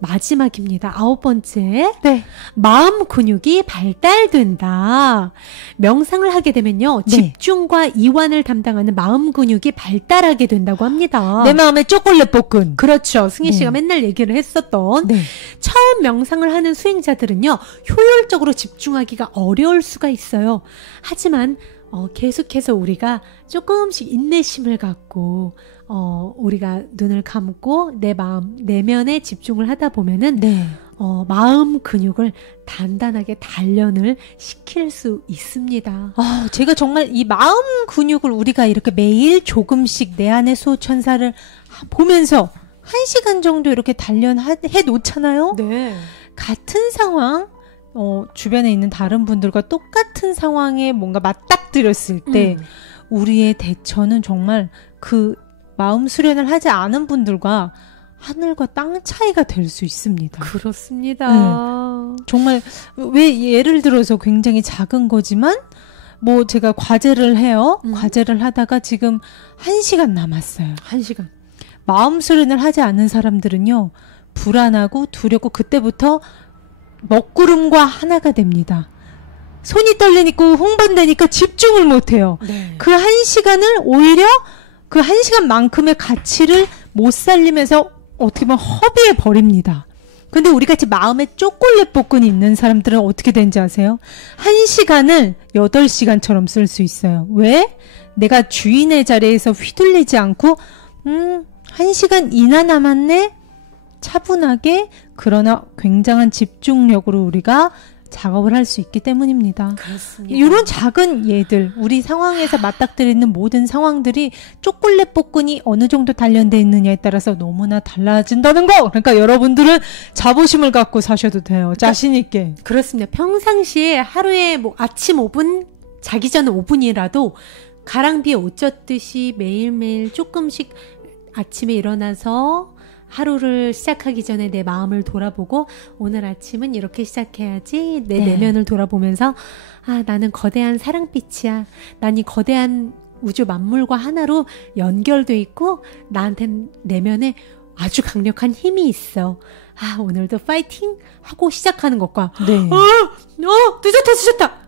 마지막입니다. 9번째. 네. 마음 근육이 발달된다. 명상을 하게 되면요. 네. 집중과 이완을 담당하는 마음 근육이 발달하게 된다고 합니다. 내 마음의 초콜릿 볶음. 그렇죠. 승희 씨가 맨날 얘기를 했었던. 네. 처음 명상을 하는 수행자들은요. 효율적으로 집중하기가 어려울 수가 있어요. 하지만 계속해서 우리가 조금씩 인내심을 갖고 우리가 눈을 감고 내 마음, 내면에 집중을 하다 보면은 네. 마음 근육을 단단하게 단련을 시킬 수 있습니다. 제가 정말 이 마음 근육을 우리가 이렇게 매일 조금씩 내 안의 수호천사를 보면서 1시간 정도 이렇게 단련해 놓잖아요. 네. 같은 상황, 주변에 있는 다른 분들과 똑같은 상황에 뭔가 맞닥뜨렸을 때 우리의 대처는 정말 그 마음 수련을 하지 않은 분들과 하늘과 땅 차이가 될 수 있습니다. 그렇습니다. 네. 정말 왜 예를 들어서 굉장히 작은 거지만 뭐 제가 과제를 해요. 과제를 하다가 지금 1시간 남았어요. 1시간. 마음 수련을 하지 않는 사람들은요. 불안하고 두렵고 그때부터 먹구름과 하나가 됩니다. 손이 떨리니까 흥분되니까 집중을 못해요. 네. 그 1시간을 오히려 그 1시간만큼의 가치를 못 살리면서 어떻게 보면 허비해 버립니다. 근데 우리 같이 마음에 초콜릿 볶음이 있는 사람들은 어떻게 되는지 아세요? 1시간을 8시간처럼 쓸 수 있어요. 왜? 내가 주인의 자리에서 휘둘리지 않고 1시간 이나 남았네? 차분하게 그러나 굉장한 집중력으로 우리가 작업을 할 수 있기 때문입니다. 그렇습니다. 이런 작은 예들, 우리 상황에서 맞닥뜨리는 모든 상황들이 초콜릿 볶음이 어느 정도 단련되어 있느냐에 따라서 너무나 달라진다는 거! 그러니까 여러분들은 자부심을 갖고 사셔도 돼요. 자신 있게. 그렇습니다. 평상시에 하루에 뭐 아침 5분, 자기 전 5분이라도 가랑비에 옷 젖듯이 매일매일 조금씩 아침에 일어나서 하루를 시작하기 전에 내 마음을 돌아보고 오늘 아침은 이렇게 시작해야지 내 내면을 돌아보면서 나는 거대한 사랑빛이야. 난 이 거대한 우주 만물과 하나로 연결돼 있고 나한텐 내면에 아주 강력한 힘이 있어. 오늘도 파이팅 하고 시작하는 것과 늦었다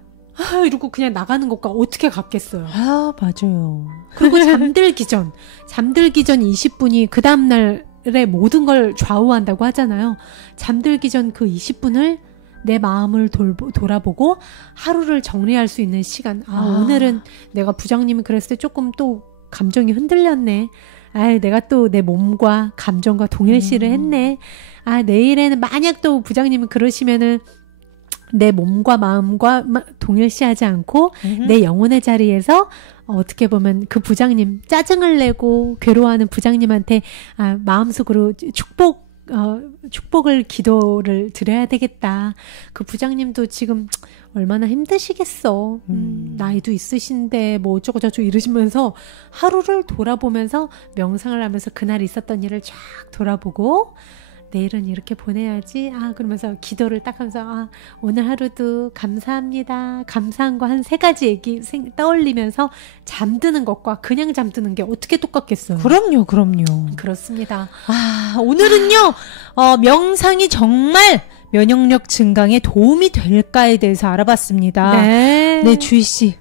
이러고 그냥 나가는 것과 어떻게 같겠어요. 맞아요. 그리고 잠들기 전 20분이 그 다음날 모든 걸 좌우한다고 하잖아요. 잠들기 전 그 20분을 내 마음을 돌아보고 하루를 정리할 수 있는 시간. 오늘은 내가 부장님이 그랬을 때 조금 또 감정이 흔들렸네. 내가 또 내 몸과 감정과 동일시를 했네. 내일에는 만약 또 부장님이 그러시면은 내 몸과 마음과 동일시하지 않고 내 영혼의 자리에서 어떻게 보면 그 부장님 짜증을 내고 괴로워하는 부장님한테 마음속으로 축복을 기도를 드려야 되겠다. 그 부장님도 지금 얼마나 힘드시겠어. 나이도 있으신데 뭐 어쩌고저쩌고 이러시면서 하루를 돌아보면서 명상을 하면서 그날 있었던 일을 쫙 돌아보고 내일은 이렇게 보내야지. 그러면서 기도를 딱 하면서 오늘 하루도 감사합니다. 감사한 거 한 3가지 얘기 떠올리면서 잠드는 것과 그냥 잠드는 게 어떻게 똑같겠어요? 그럼요. 그렇습니다. 오늘은요, 명상이 정말 면역력 증강에 도움이 될까에 대해서 알아봤습니다. 네, 주희 씨.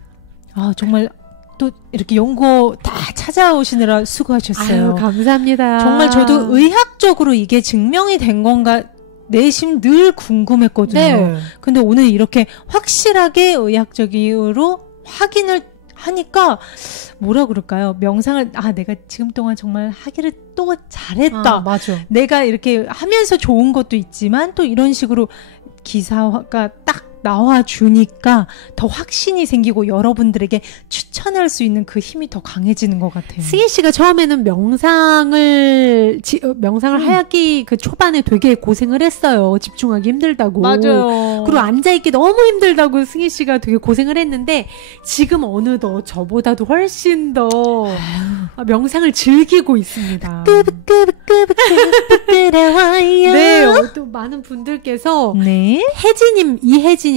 정말 또 이렇게 연구 다 찾아오시느라 수고하셨어요. 아유, 감사합니다. 정말 저도 의학적으로 이게 증명이 된 건가 내심 늘 궁금했거든요. 네. 근데 오늘 이렇게 확실하게 의학적으로 확인을 하니까 뭐라 그럴까요? 명상을 내가 지금 동안 정말 하기를 또 잘했다. 맞아. 내가 이렇게 하면서 좋은 것도 있지만 또 이런 식으로 기사가 딱 나와주니까 더 확신이 생기고 여러분들에게 추천할 수 있는 그 힘이 더 강해지는 것 같아요. 승희 씨가 처음에는 명상을 하기 그 초반에 되게 고생을 했어요. 집중하기 힘들다고. 맞아요. 그리고 앉아있기 너무 힘들다고 승희 씨가 되게 고생을 했는데 지금 어느덧 저보다도 훨씬 더 명상을 즐기고 있습니다. 네, 또 많은 분들께서 이혜진님께서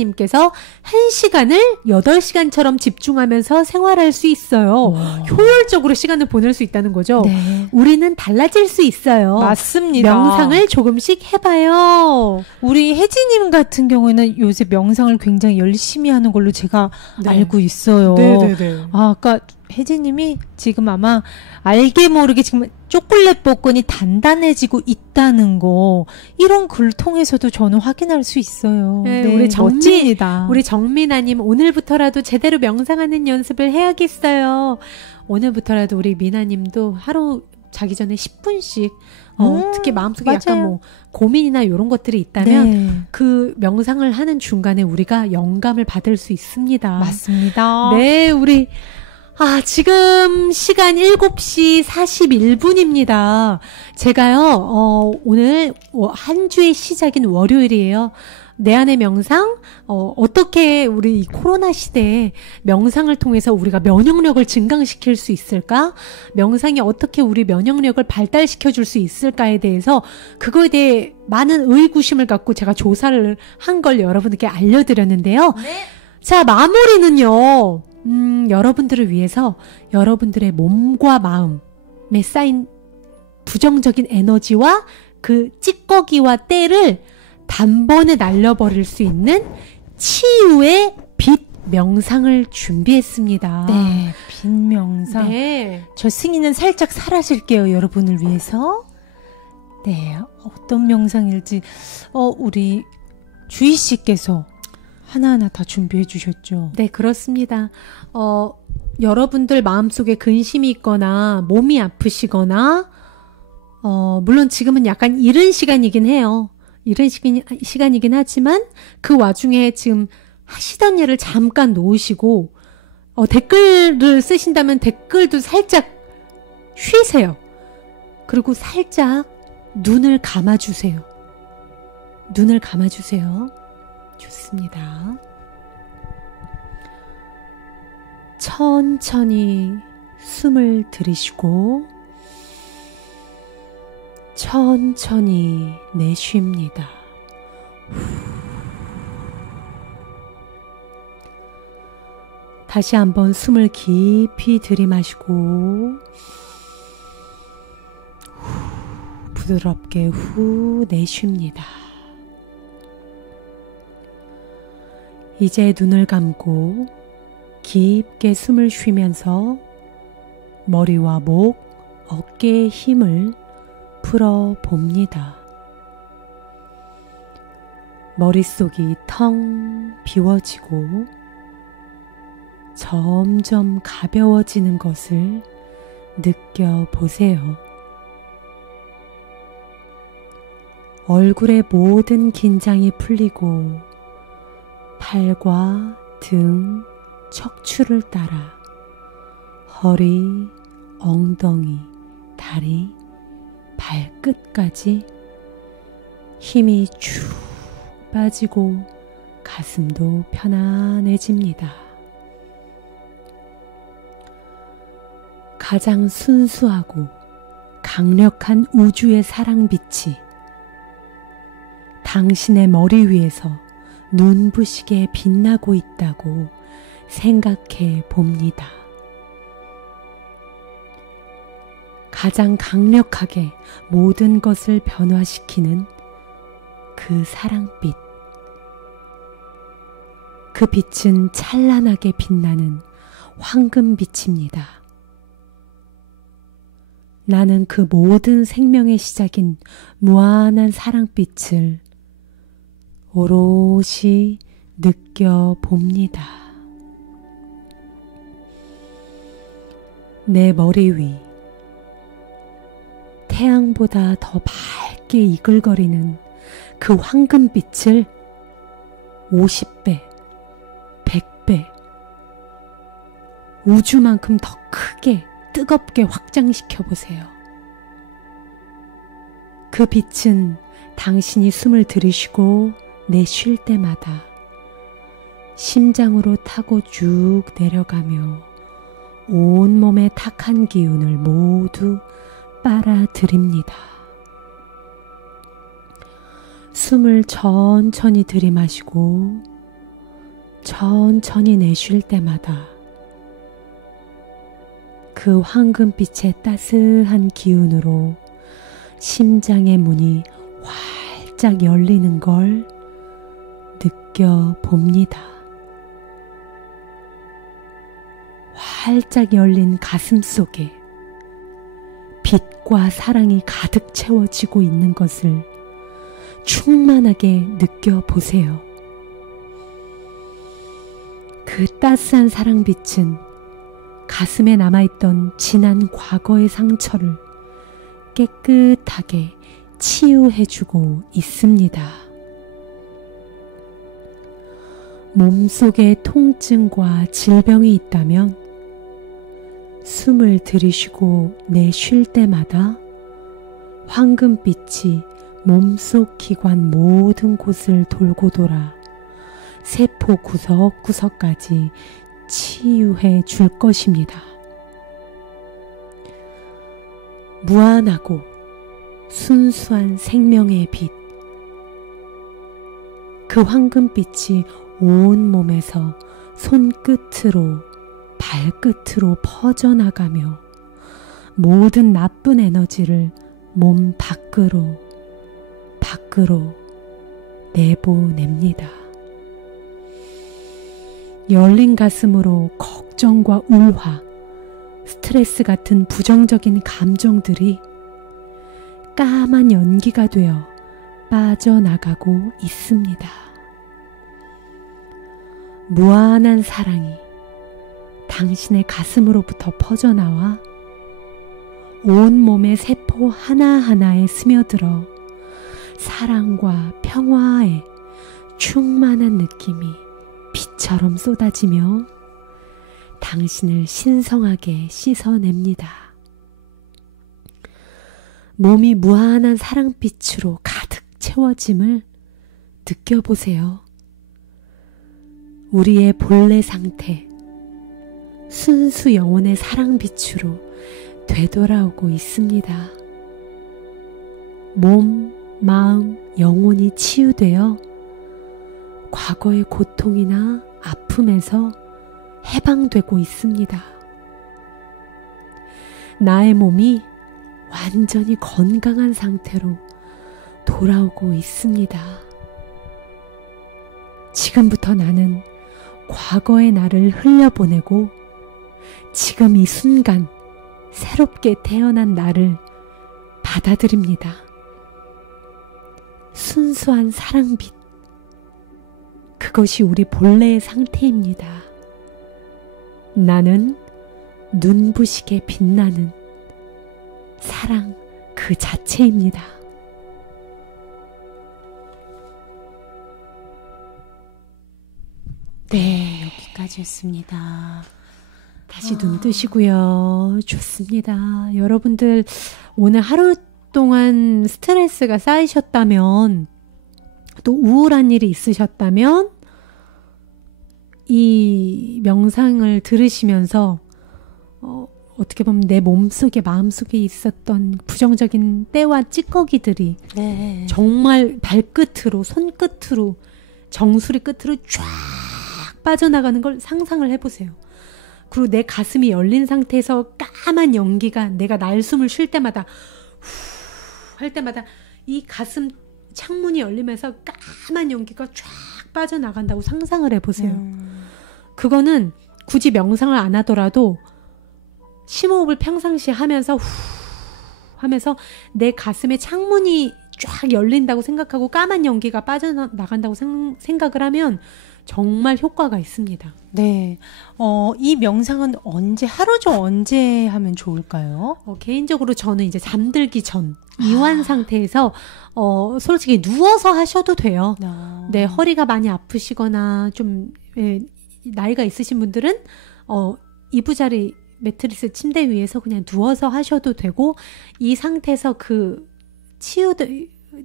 1시간을 8시간처럼 집중하면서 생활할 수 있어요. 효율적으로 시간을 보낼 수 있다는 거죠. 네. 우리는 달라질 수 있어요. 맞습니다. 명상을 조금씩 해봐요. 우리 혜진님 같은 경우에는 요새 명상을 굉장히 열심히 하는 걸로 제가 알고 있어요. 네네네. 아까 혜진님이 지금 아마 알게 모르게 지금 초콜릿 복근이 단단해지고 있다는 거 이런 글 통해서도 저는 확인할 수 있어요. 네, 멋집니다. 우리 정민아님 오늘부터라도 제대로 명상하는 연습을 해야겠어요. 오늘부터라도 우리 미나님도 하루 자기 전에 10분씩 특히 마음속에 맞아요. 약간 뭐 고민이나 이런 것들이 있다면 그 명상을 하는 중간에 우리가 영감을 받을 수 있습니다. 맞습니다. 네, 우리 지금 시간 7시 41분입니다. 제가요, 오늘 한 주의 시작인 월요일이에요. 내 안의 명상, 어떻게 우리 이 코로나 시대에 명상을 통해서 우리가 면역력을 증강시킬 수 있을까? 명상이 어떻게 우리 면역력을 발달시켜 줄 수 있을까에 대해서 그거에 대해 많은 의구심을 갖고 제가 조사를 한 걸 여러분들께 알려드렸는데요. 네. 자, 마무리는요. 여러분들을 위해서 여러분들의 몸과 마음에 쌓인 부정적인 에너지와 그 찌꺼기와 때를 단번에 날려버릴 수 있는 치유의 빛 명상을 준비했습니다. 네, 빛 명상. 네. 저 승희는 살짝 사라질게요, 여러분을 위해서. 네, 어떤 명상일지 우리 주희 씨께서 하나하나 다 준비해 주셨죠? 네, 그렇습니다. 여러분들 마음속에 근심이 있거나 몸이 아프시거나 물론 지금은 약간 이른 시간이긴 해요. 이른 시간이긴 하지만 그 와중에 지금 하시던 일을 잠깐 놓으시고 댓글을 쓰신다면 댓글도 살짝 쉬세요. 그리고 살짝 눈을 감아주세요. 눈을 감아주세요. 좋습니다. 천천히 숨을 들이쉬고 천천히 내쉽니다. 다시 한번 숨을 깊이 들이마시고 부드럽게 후 내쉽니다. 이제 눈을 감고 깊게 숨을 쉬면서 머리와 목, 어깨의 힘을 풀어 봅니다. 머릿속이 텅 비워지고 점점 가벼워지는 것을 느껴보세요. 얼굴의 모든 긴장이 풀리고 팔과 등, 척추를 따라 허리, 엉덩이, 다리, 발끝까지 힘이 쭉 빠지고 가슴도 편안해집니다. 가장 순수하고 강력한 우주의 사랑빛이 당신의 머리 위에서 눈부시게 빛나고 있다고 생각해 봅니다. 가장 강력하게 모든 것을 변화시키는 그 그 사랑빛. 그 빛은 찬란하게 빛나는 황금빛입니다. 나는 그 모든 생명의 시작인 무한한 사랑빛을 오롯이 느껴봅니다. 내 머리 위 태양보다 더 밝게 이글거리는 그 황금빛을 50배, 100배, 우주만큼 더 크게 뜨겁게 확장시켜 보세요. 그 빛은 당신이 숨을 들이쉬고 내쉴 때마다 심장으로 타고 쭉 내려가며 온몸의 탁한 기운을 모두 빨아들입니다. 숨을 천천히 들이마시고 천천히 내쉴 때마다 그 황금빛의 따스한 기운으로 심장의 문이 활짝 열리는 걸 느껴봅니다. 활짝 열린 가슴 속에 빛과 사랑이 가득 채워지고 있는 것을 충만하게 느껴보세요. 그 따스한 사랑빛은 가슴에 남아있던 지난 과거의 상처를 깨끗하게 치유해주고 있습니다. 몸속에 통증과 질병이 있다면 숨을 들이쉬고 내쉴 때마다 황금빛이 몸속 기관 모든 곳을 돌고 돌아 세포 구석구석까지 치유해 줄 것입니다. 무한하고 순수한 생명의 빛, 그 황금빛이 온 몸에서 손끝으로 발끝으로 퍼져나가며 모든 나쁜 에너지를 몸 밖으로 내보냅니다. 열린 가슴으로 걱정과 울화, 스트레스 같은 부정적인 감정들이 까만 연기가 되어 빠져나가고 있습니다. 무한한 사랑이 당신의 가슴으로부터 퍼져나와 온몸의 세포 하나하나에 스며들어 사랑과 평화의 충만한 느낌이 비처럼 쏟아지며 당신을 신성하게 씻어냅니다. 몸이 무한한 사랑빛으로 가득 채워짐을 느껴보세요. 우리의 본래 상태, 순수 영혼의 사랑빛으로 되돌아오고 있습니다. 몸, 마음, 영혼이 치유되어 과거의 고통이나 아픔에서 해방되고 있습니다. 나의 몸이 완전히 건강한 상태로 돌아오고 있습니다. 지금부터 나는 과거의 나를 흘려보내고 지금 이 순간 새롭게 태어난 나를 받아들입니다. 순수한 사랑빛, 그것이 우리 본래의 상태입니다. 나는 눈부시게 빛나는 사랑 그 자체입니다. 네, 여기까지였습니다. 다시 눈 뜨시고요. 좋습니다. 여러분들 오늘 하루 동안 스트레스가 쌓이셨다면, 또 우울한 일이 있으셨다면 이 명상을 들으시면서 어떻게 보면 내 몸속에 마음속에 있었던 부정적인 때와 찌꺼기들이 정말 발끝으로 손끝으로 정수리 끝으로 쫙 빠져나가는 걸 상상을 해보세요. 그리고 내 가슴이 열린 상태에서 까만 연기가 내가 날숨을 쉴 때마다 후 할 때마다 이 가슴 창문이 열리면서 까만 연기가 쫙 빠져나간다고 상상을 해보세요. 그거는 굳이 명상을 안 하더라도 심호흡을 평상시에 하면서 후 하면서 내 가슴에 창문이 쫙 열린다고 생각하고 까만 연기가 빠져나간다고 생각을 하면 정말 효과가 있습니다. 네. 이 명상은 하루 중 언제 하면 좋을까요? 개인적으로 저는 이제 잠들기 전, 이완 상태에서, 솔직히 누워서 하셔도 돼요. 네, 허리가 많이 아프시거나 좀, 나이가 있으신 분들은, 이부자리 매트리스 침대 위에서 그냥 누워서 하셔도 되고, 이 상태에서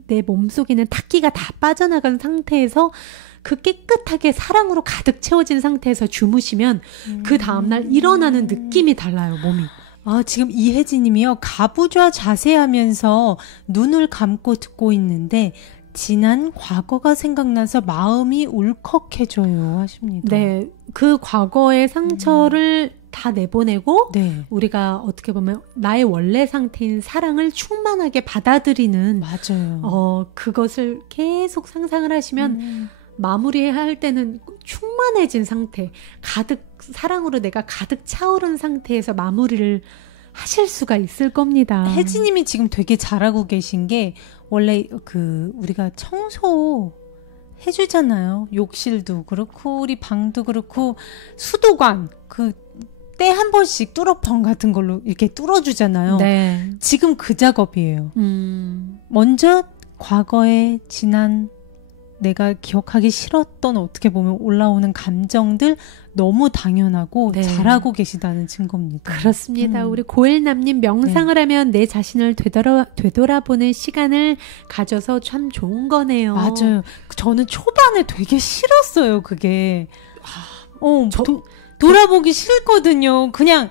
내 몸속에 있는 탁기가 다 빠져나간 상태에서 그 깨끗하게 사랑으로 가득 채워진 상태에서 주무시면 그 다음날 일어나는 느낌이 달라요, 몸이. 지금 이혜진 님이요. 가부좌 자세하면서 눈을 감고 듣고 있는데 지난 과거가 생각나서 마음이 울컥해져요 하십니다. 네. 그 과거의 상처를 다 내보내고 네. 우리가 어떻게 보면 나의 원래 상태인 사랑을 충만하게 받아들이는 맞아요. 그것을 계속 상상을 하시면 마무리해야 할 때는 충만해진 상태, 사랑으로 내가 가득 차오른 상태에서 마무리를 하실 수가 있을 겁니다. 혜진님이 지금 되게 잘하고 계신 게 원래 우리가 청소 해주잖아요. 욕실도 그렇고 우리 방도 그렇고 수도관 때 한 번씩 뚫어펑 같은 걸로 이렇게 뚫어주잖아요. 네. 지금 그 작업이에요. 먼저 과거에 지난 내가 기억하기 싫었던 어떻게 보면 올라오는 감정들 너무 당연하고 네. 잘하고 계시다는 증거입니다. 그렇습니다. 우리 고일남님 명상을 하면 내 자신을 되돌아보는 시간을 가져서 참 좋은 거네요. 맞아요. 저는 초반에 되게 싫었어요. 그게. 돌아보기 싫거든요. 그냥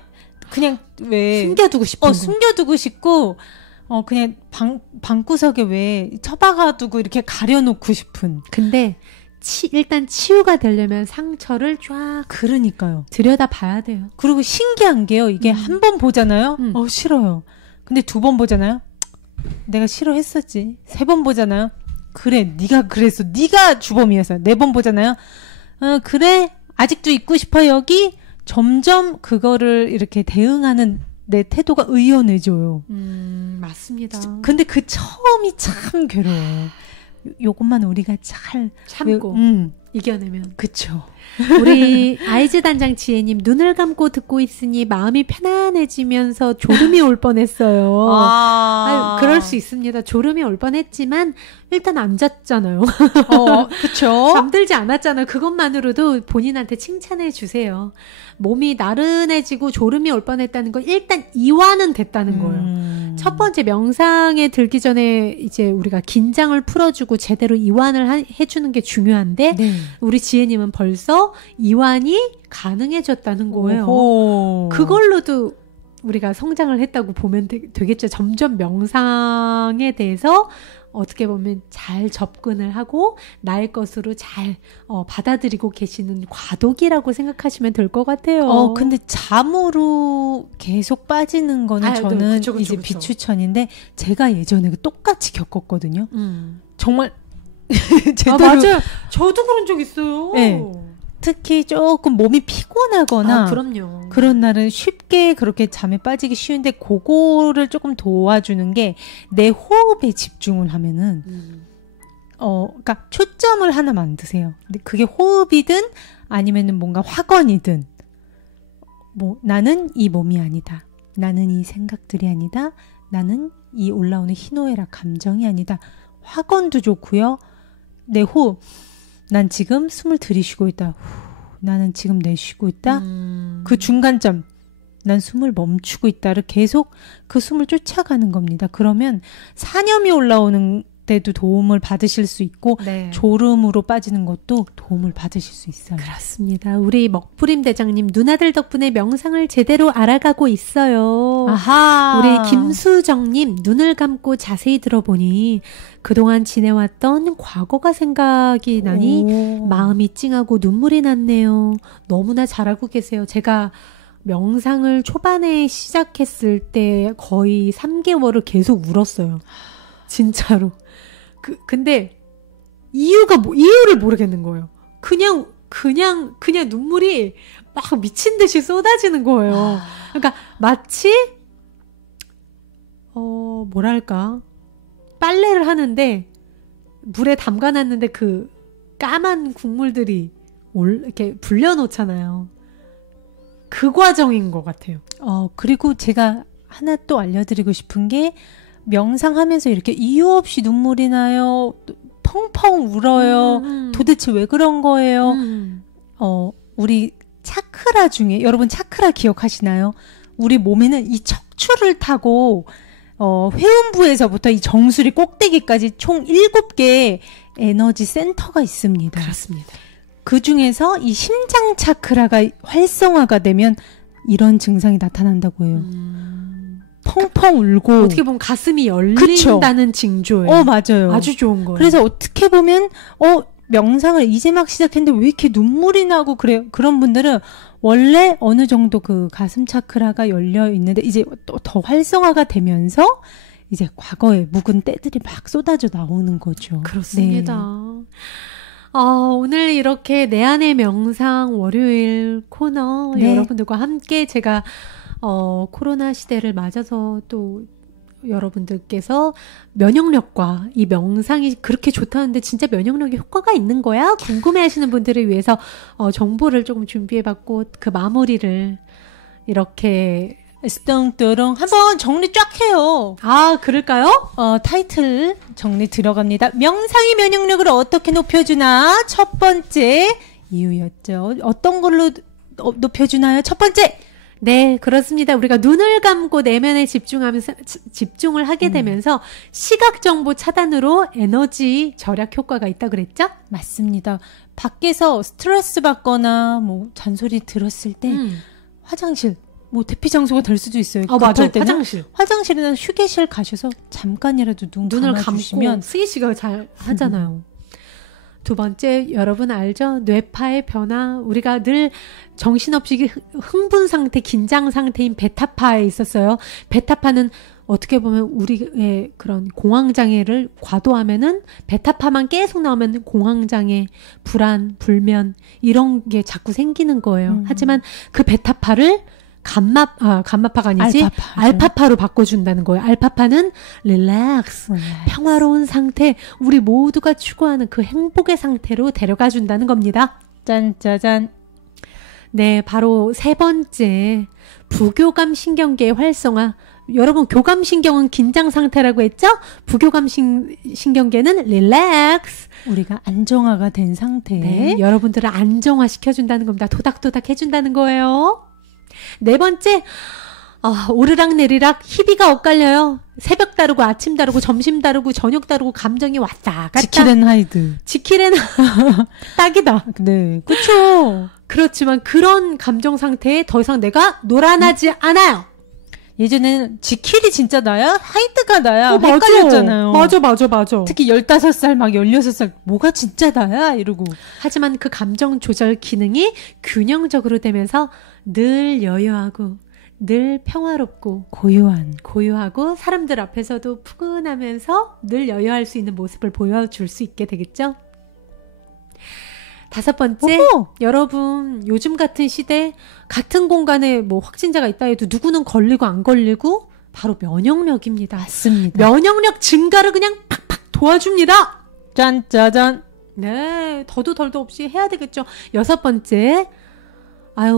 왜 숨겨두고 싶은 숨겨두고 싶고 그냥 방구석에 왜 처박아두고 이렇게 가려놓고 싶은. 근데 일단 치유가 되려면 상처를 쫙 그러니까요. 들여다 봐야 돼요. 그리고 신기한 게요. 이게 한 번 보잖아요. 싫어요. 근데 2번 보잖아요. 내가 싫어했었지. 3번 보잖아요. 그래, 네가 그랬어. 네가 주범이었어. 4번 보잖아요. 그래. 아직도 있고 싶어 여기. 점점 그거를 이렇게 대응하는 내 태도가 의연해져요. 맞습니다. 근데 그 처음이 참 괴로워요. 요것만 우리가 잘 참고 이겨내면. 그쵸. 우리 아이즈 단장 지혜님 눈을 감고 듣고 있으니 마음이 편안해지면서 졸음이 올 뻔했어요. 그럴 수 있습니다. 졸음이 올 뻔했지만 일단 안 잤잖아요. 그쵸. 잠들지 않았잖아요. 그것만으로도 본인한테 칭찬해 주세요. 몸이 나른해지고 졸음이 올 뻔했다는 건 일단 이완은 됐다는 거예요. 첫 번째 명상에 들기 전에 이제 우리가 긴장을 풀어주고 제대로 이완을 해주는 게 중요한데 네. 우리 지혜님은 벌써 이완이 가능해졌다는 거예요. 오호. 그걸로도 우리가 성장을 했다고 보면 되겠죠. 점점 명상에 대해서 어떻게 보면 잘 접근을 하고 나의 것으로 잘 받아들이고 계시는 과도기라고 생각하시면 될 것 같아요. 근데 잠으로 계속 빠지는 거는 저는 그쵸. 이제 비추천인데 제가 예전에 똑같이 겪었거든요. 정말 제대로. 맞아요. 저도 그런 적 있어요. 네. 특히 조금 몸이 피곤하거나 그럼요. 그런 날은 쉽게 그렇게 잠에 빠지기 쉬운데 그거를 조금 도와주는 게 내 호흡에 집중을 하면은 그러니까 초점을 하나 만드세요. 근데 그게 호흡이든 아니면은 뭔가 화건이든 나는 이 몸이 아니다. 나는 이 생각들이 아니다. 나는 이 올라오는 희노애락 감정이 아니다. 화건도 좋고요. 내 호흡. 난 지금 숨을 들이쉬고 있다. 나는 지금 내쉬고 있다. 그 중간점. 난 숨을 멈추고 있다를 계속 그 숨을 쫓아가는 겁니다. 그러면 사념이 올라오는 때도 도움을 받으실 수 있고 네. 졸음으로 빠지는 것도 도움을 받으실 수 있어요. 그렇습니다. 우리 먹부림 대장님 누나들 덕분에 명상을 제대로 알아가고 있어요. 아하. 우리 김수정님 눈을 감고 자세히 들어보니 그동안 지내왔던 과거가 생각이 나니 마음이 찡하고 눈물이 났네요. 너무나 잘하고 계세요. 제가 명상을 초반에 시작했을 때 거의 3개월을 계속 울었어요. 진짜로. 근데 이유를 모르겠는 거예요. 그냥 눈물이 막 미친 듯이 쏟아지는 거예요. 그러니까 마치 뭐랄까, 빨래를 하는데 물에 담가놨는데 그 까만 국물들이 이렇게 불려놓잖아요. 그 과정인 것 같아요. 그리고 제가 하나 또 알려드리고 싶은 게, 명상하면서 이렇게 이유 없이 눈물이 나요, 펑펑 울어요, 도대체 왜 그런 거예요? 우리 차크라 중에, 여러분 차크라 기억하시나요? 우리 몸에는 이 척추를 타고 회음부에서부터 이 정수리 꼭대기까지 총 7개의 에너지 센터가 있습니다. 그렇습니다. 그 중에서 이 심장 차크라가 활성화가 되면 이런 증상이 나타난다고 해요. 펑펑 울고, 어떻게 보면 가슴이 열린다는 징조예요. 맞아요. 아주 좋은 거예요. 그래서 어떻게 보면 명상을 이제 막 시작했는데 왜 이렇게 눈물이 나고 그래요? 그런 분들은 원래 어느 정도 그 가슴 차크라가 열려 있는데 이제 또 더 활성화가 되면서 이제 과거에 묵은 때들이 막 쏟아져 나오는 거죠. 그렇습니다. 네. 오늘 이렇게 내 안의 명상 월요일 코너, 네, 여러분들과 함께 제가 코로나 시대를 맞아서 또 여러분들께서 면역력과 이 명상이 그렇게 좋다는데 진짜 면역력에 효과가 있는 거야? 궁금해하시는 분들을 위해서 정보를 조금 준비해봤고, 그 마무리를 이렇게 스뚱뚜룽 한번 정리 쫙 해요. 그럴까요? 타이틀 정리 들어갑니다. 명상이 면역력을 어떻게 높여주나? 첫 번째 이유였죠. 어떤 걸로 높여주나요? 첫 번째, 네, 그렇습니다. 우리가 눈을 감고 내면에 집중을 하게 되면서 시각 정보 차단으로 에너지 절약 효과가 있다 그랬죠? 맞습니다. 밖에서 스트레스 받거나 뭐 잔소리 들었을 때 화장실, 뭐 대피 장소가 될 수도 있어요. 맞아. 화장실이나 휴게실 가셔서 잠깐이라도 눈을 감으시면 스위치가 잘 하잖아요. 두 번째, 여러분 알죠? 뇌파의 변화. 우리가 늘 정신없이 흥분 상태, 긴장 상태인 베타파에 있었어요. 베타파는 어떻게 보면 우리의 그런 공황장애를 과도하면은, 베타파만 계속 나오면 공황장애, 불안, 불면 이런 게 자꾸 생기는 거예요. 하지만 그 베타파를 감마파가 아니지 알파파로 바꿔준다는 거예요. 알파파는 릴렉스, 평화로운 상태, 우리 모두가 추구하는 그 행복의 상태로 데려가 준다는 겁니다. 짠짜잔. 네, 바로 세 번째, 부교감 신경계의 활성화. 여러분, 교감 신경은 긴장 상태라고 했죠? 부교감 신경계는 릴렉스, 우리가 안정화가 된 상태. 네, 여러분들을 안정화 시켜준다는 겁니다. 토닥토닥 해준다는 거예요. 네 번째, 오르락 내리락 희비가 엇갈려요. 새벽 다르고 아침 다르고 점심 다르고 저녁 다르고 감정이 왔다 갔다. 지킬앤하이드. 딱이다. 네, 그렇죠. 그렇지만 그런 감정 상태에 더 이상 내가 놀아나지 않아요. 예전에는 지킬이 진짜 나야? 하이드가 나야? 헷갈렸잖아요. 맞아. 특히 15살 막 16살 뭐가 진짜 나야? 이러고. 하지만 그 감정 조절 기능이 균형적으로 되면서 늘 여유하고 늘 평화롭고 고요하고 사람들 앞에서도 푸근하면서 늘 여유할 수 있는 모습을 보여줄 수 있게 되겠죠? 다섯 번째, 여러분 요즘 같은 시대 같은 공간에 뭐 확진자가 있다 해도 누구는 걸리고 안 걸리고 바로 면역력입니다. 맞습니다. 면역력 증가를 그냥 팍팍 도와줍니다. 짠짜잔. 네, 더도 덜도 없이 해야 되겠죠. 여섯 번째,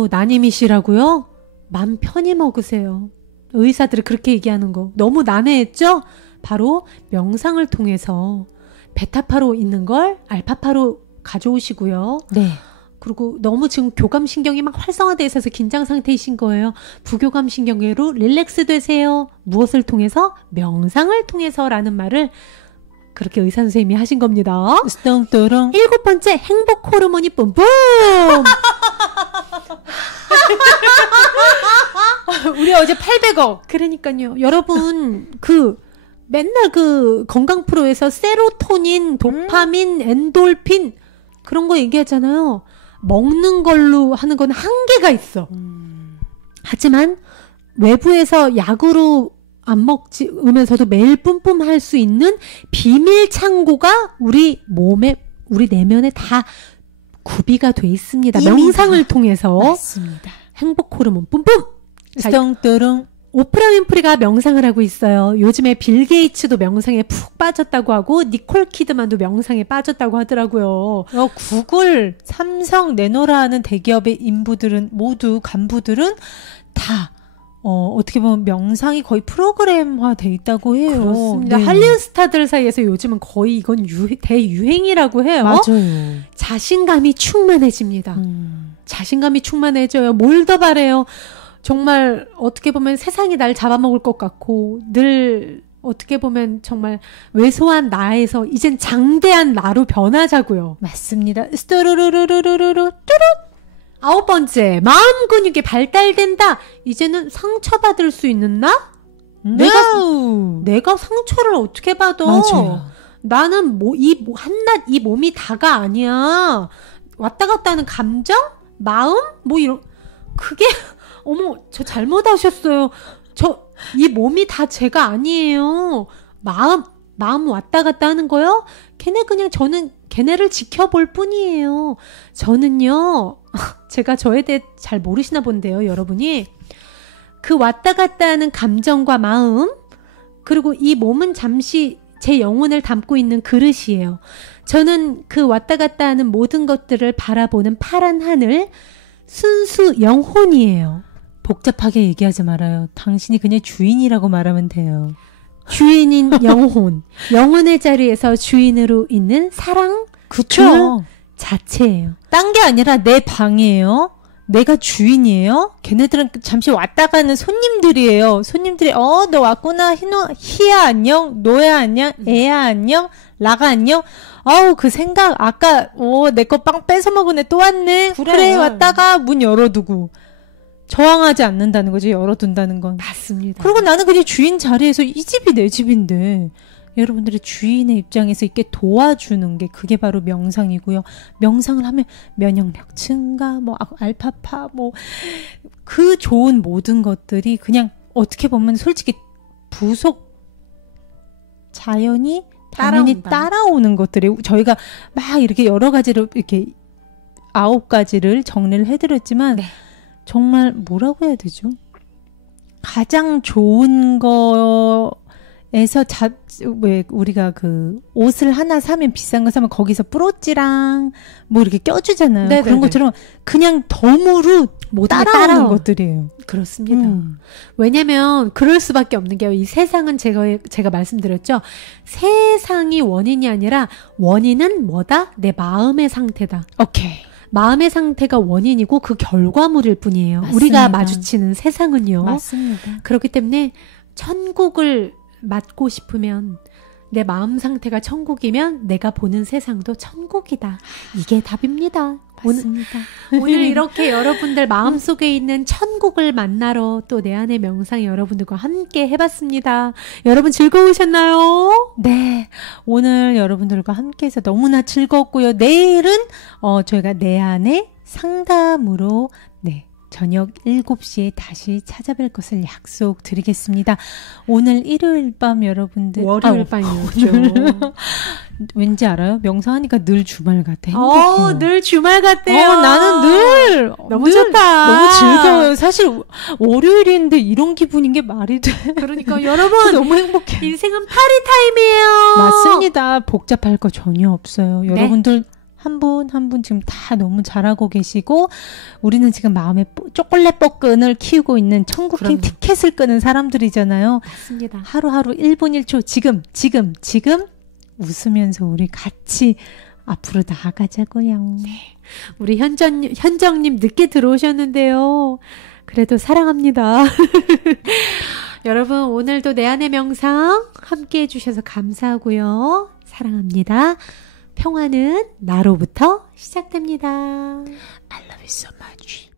난임이시라고요? 맘 편히 먹으세요. 의사들이 그렇게 얘기하는 거 너무 난해했죠? 바로 명상을 통해서 베타파로 있는 걸 알파파로 가져오시고요. 네. 그리고 너무 지금 교감신경이 막 활성화되어 있어서 긴장 상태이신 거예요. 부교감신경계로 릴렉스 되세요. 무엇을 통해서? 명상을 통해서라는 말을 그렇게 의사 선생님이 하신 겁니다. 스뚱뚜룽. 일곱 번째, 행복 호르몬이 뿜뿜. 우리 어제 800억. 그러니까요. 여러분 맨날 건강 프로에서 세로토닌, 도파민, 엔돌핀 그런 거 얘기하잖아요. 먹는 걸로 하는 건 한계가 있어. 하지만 외부에서 약으로 안 먹으면서도 매일 뿜뿜할 수 있는 비밀 창고가 우리 몸에, 우리 내면에 다 구비가 돼 있습니다. 명상을 통해서. 맞습니다. 행복 호르몬 뿜뿜! 뚱뚱. 오프라 윈프리가 명상을 하고 있어요. 요즘에 빌 게이츠도 명상에 푹 빠졌다고 하고 니콜 키드만도 명상에 빠졌다고 하더라고요. 구글, 삼성, 레노라 하는 대기업의 인부들은 모두 간부들은 다 어떻게 보면 명상이 거의 프로그램화 돼 있다고 해요. 그렇습니다. 네. 할리우드 스타들 사이에서 요즘은 거의 이건 대유행이라고 해요. 맞아요. 자신감이 충만해집니다. 자신감이 충만해져요. 뭘 더 바래요. 정말 어떻게 보면 세상이 날 잡아먹을 것 같고 늘 어떻게 보면 정말 왜소한 나에서 이젠 장대한 나로 변하자고요. 맞습니다. 스토르르르르르르 뚜루 9번째, 마음 근육이 발달된다. 이제는 상처받을 수 있는 나? 내가 상처를 어떻게 받아? 맞아요. 나는 한낱 이 몸이 다가 아니야. 왔다 갔다 하는 감정? 마음? 그게 어머, 저 잘못하셨어요. 이 몸이 다 제가 아니에요. 마음 왔다 갔다 하는 거요? 저는 걔네를 지켜볼 뿐이에요. 저는요, 제가 저에 대해 잘 모르시나 본데요, 여러분이. 그 왔다 갔다 하는 감정과 마음, 그리고 이 몸은 잠시 제 영혼을 담고 있는 그릇이에요. 저는 그 왔다 갔다 하는 모든 것들을 바라보는 파란 하늘, 순수 영혼이에요. 복잡하게 얘기하지 말아요. 당신이 그냥 주인이라고 말하면 돼요. 주인인 영혼. 영혼의 자리에서 주인으로 있는 사랑. 그쵸. 그 자체예요. 딴 게 아니라 내 방이에요. 내가 주인이에요. 걔네들은 잠시 왔다 가는 손님들이에요. 손님들이 너 왔구나. 희야 안녕. 노야 안녕. 애야 안녕. 라가 안녕. 그 생각 아까 내 거 빵 뺏어 먹은 애 또 왔네. 그래 왔다가 문 열어두고. 저항하지 않는다는 거지. 열어둔다는 건. 맞습니다. 그리고 나는 그냥 주인 자리에서 이 집이 내 집인데 여러분들의 주인의 입장에서 이렇게 도와주는 게 그게 바로 명상이고요. 명상을 하면 면역력 증가, 알파파, 그 좋은 모든 것들이 그냥 어떻게 보면 솔직히 부속 자연이 당연히 따라오는 것들이 저희가 막 이렇게 여러 가지로 이렇게 9가지를 정리를 해드렸지만 정말 뭐라고 해야 되죠? 가장 좋은 거에서 왜 우리가 그 옷을 하나 사면 비싼 거 사면 거기서 뿌로찌랑 이렇게 껴주잖아요. 네네네. 그런 것처럼 그냥 덤으로 따라오는 것들이에요. 그렇습니다. 왜냐면 그럴 수밖에 없는 게요. 이 세상은 제가 말씀드렸죠. 세상이 원인이 아니라 원인은 뭐다? 내 마음의 상태다. 오케이. 마음의 상태가 원인이고 그 결과물일 뿐이에요. 맞습니다. 우리가 마주치는 세상은요. 맞습니다. 그렇기 때문에 천국을 맞고 싶으면 내 마음 상태가 천국이면 내가 보는 세상도 천국이다. 이게 답입니다. 맞습니다. 오늘 이렇게 여러분들 마음속에 있는 천국을 만나러 또 내 안의 명상 여러분들과 함께 해봤습니다. 여러분 즐거우셨나요? 네. 오늘 여러분들과 함께해서 너무나 즐거웠고요. 내일은 저희가 내 안의 상담으로 저녁 7시에 다시 찾아뵐 것을 약속드리겠습니다. 오늘 일요일 밤 여러분들 월요일 밤이었죠. 왠지 알아요? 명상하니까 늘 주말 같아. 행복해요. 늘 주말 같대요. 나는 늘 너무 좋다. 너무 즐거워요. 사실 월요일인데 이런 기분인 게 말이 돼. 그러니까 여러분 너무 행복해. 인생은 파리 타임이에요. 맞습니다. 복잡할 거 전혀 없어요. 여러분들 한 분 한 분 지금 다 너무 잘하고 계시고 우리는 지금 마음에 초콜릿 볶은을 키우고 있는 천국행 티켓을 끄는 사람들이잖아요. 맞습니다. 하루하루 1분 1초 지금 웃으면서 우리 같이 앞으로 나아가자고요. 네. 우리 현정님 늦게 들어오셨는데요. 그래도 사랑합니다. 여러분 오늘도 내 안의 명상 함께 해주셔서 감사하고요. 사랑합니다. 평화는 나로부터 시작됩니다. I love you so much.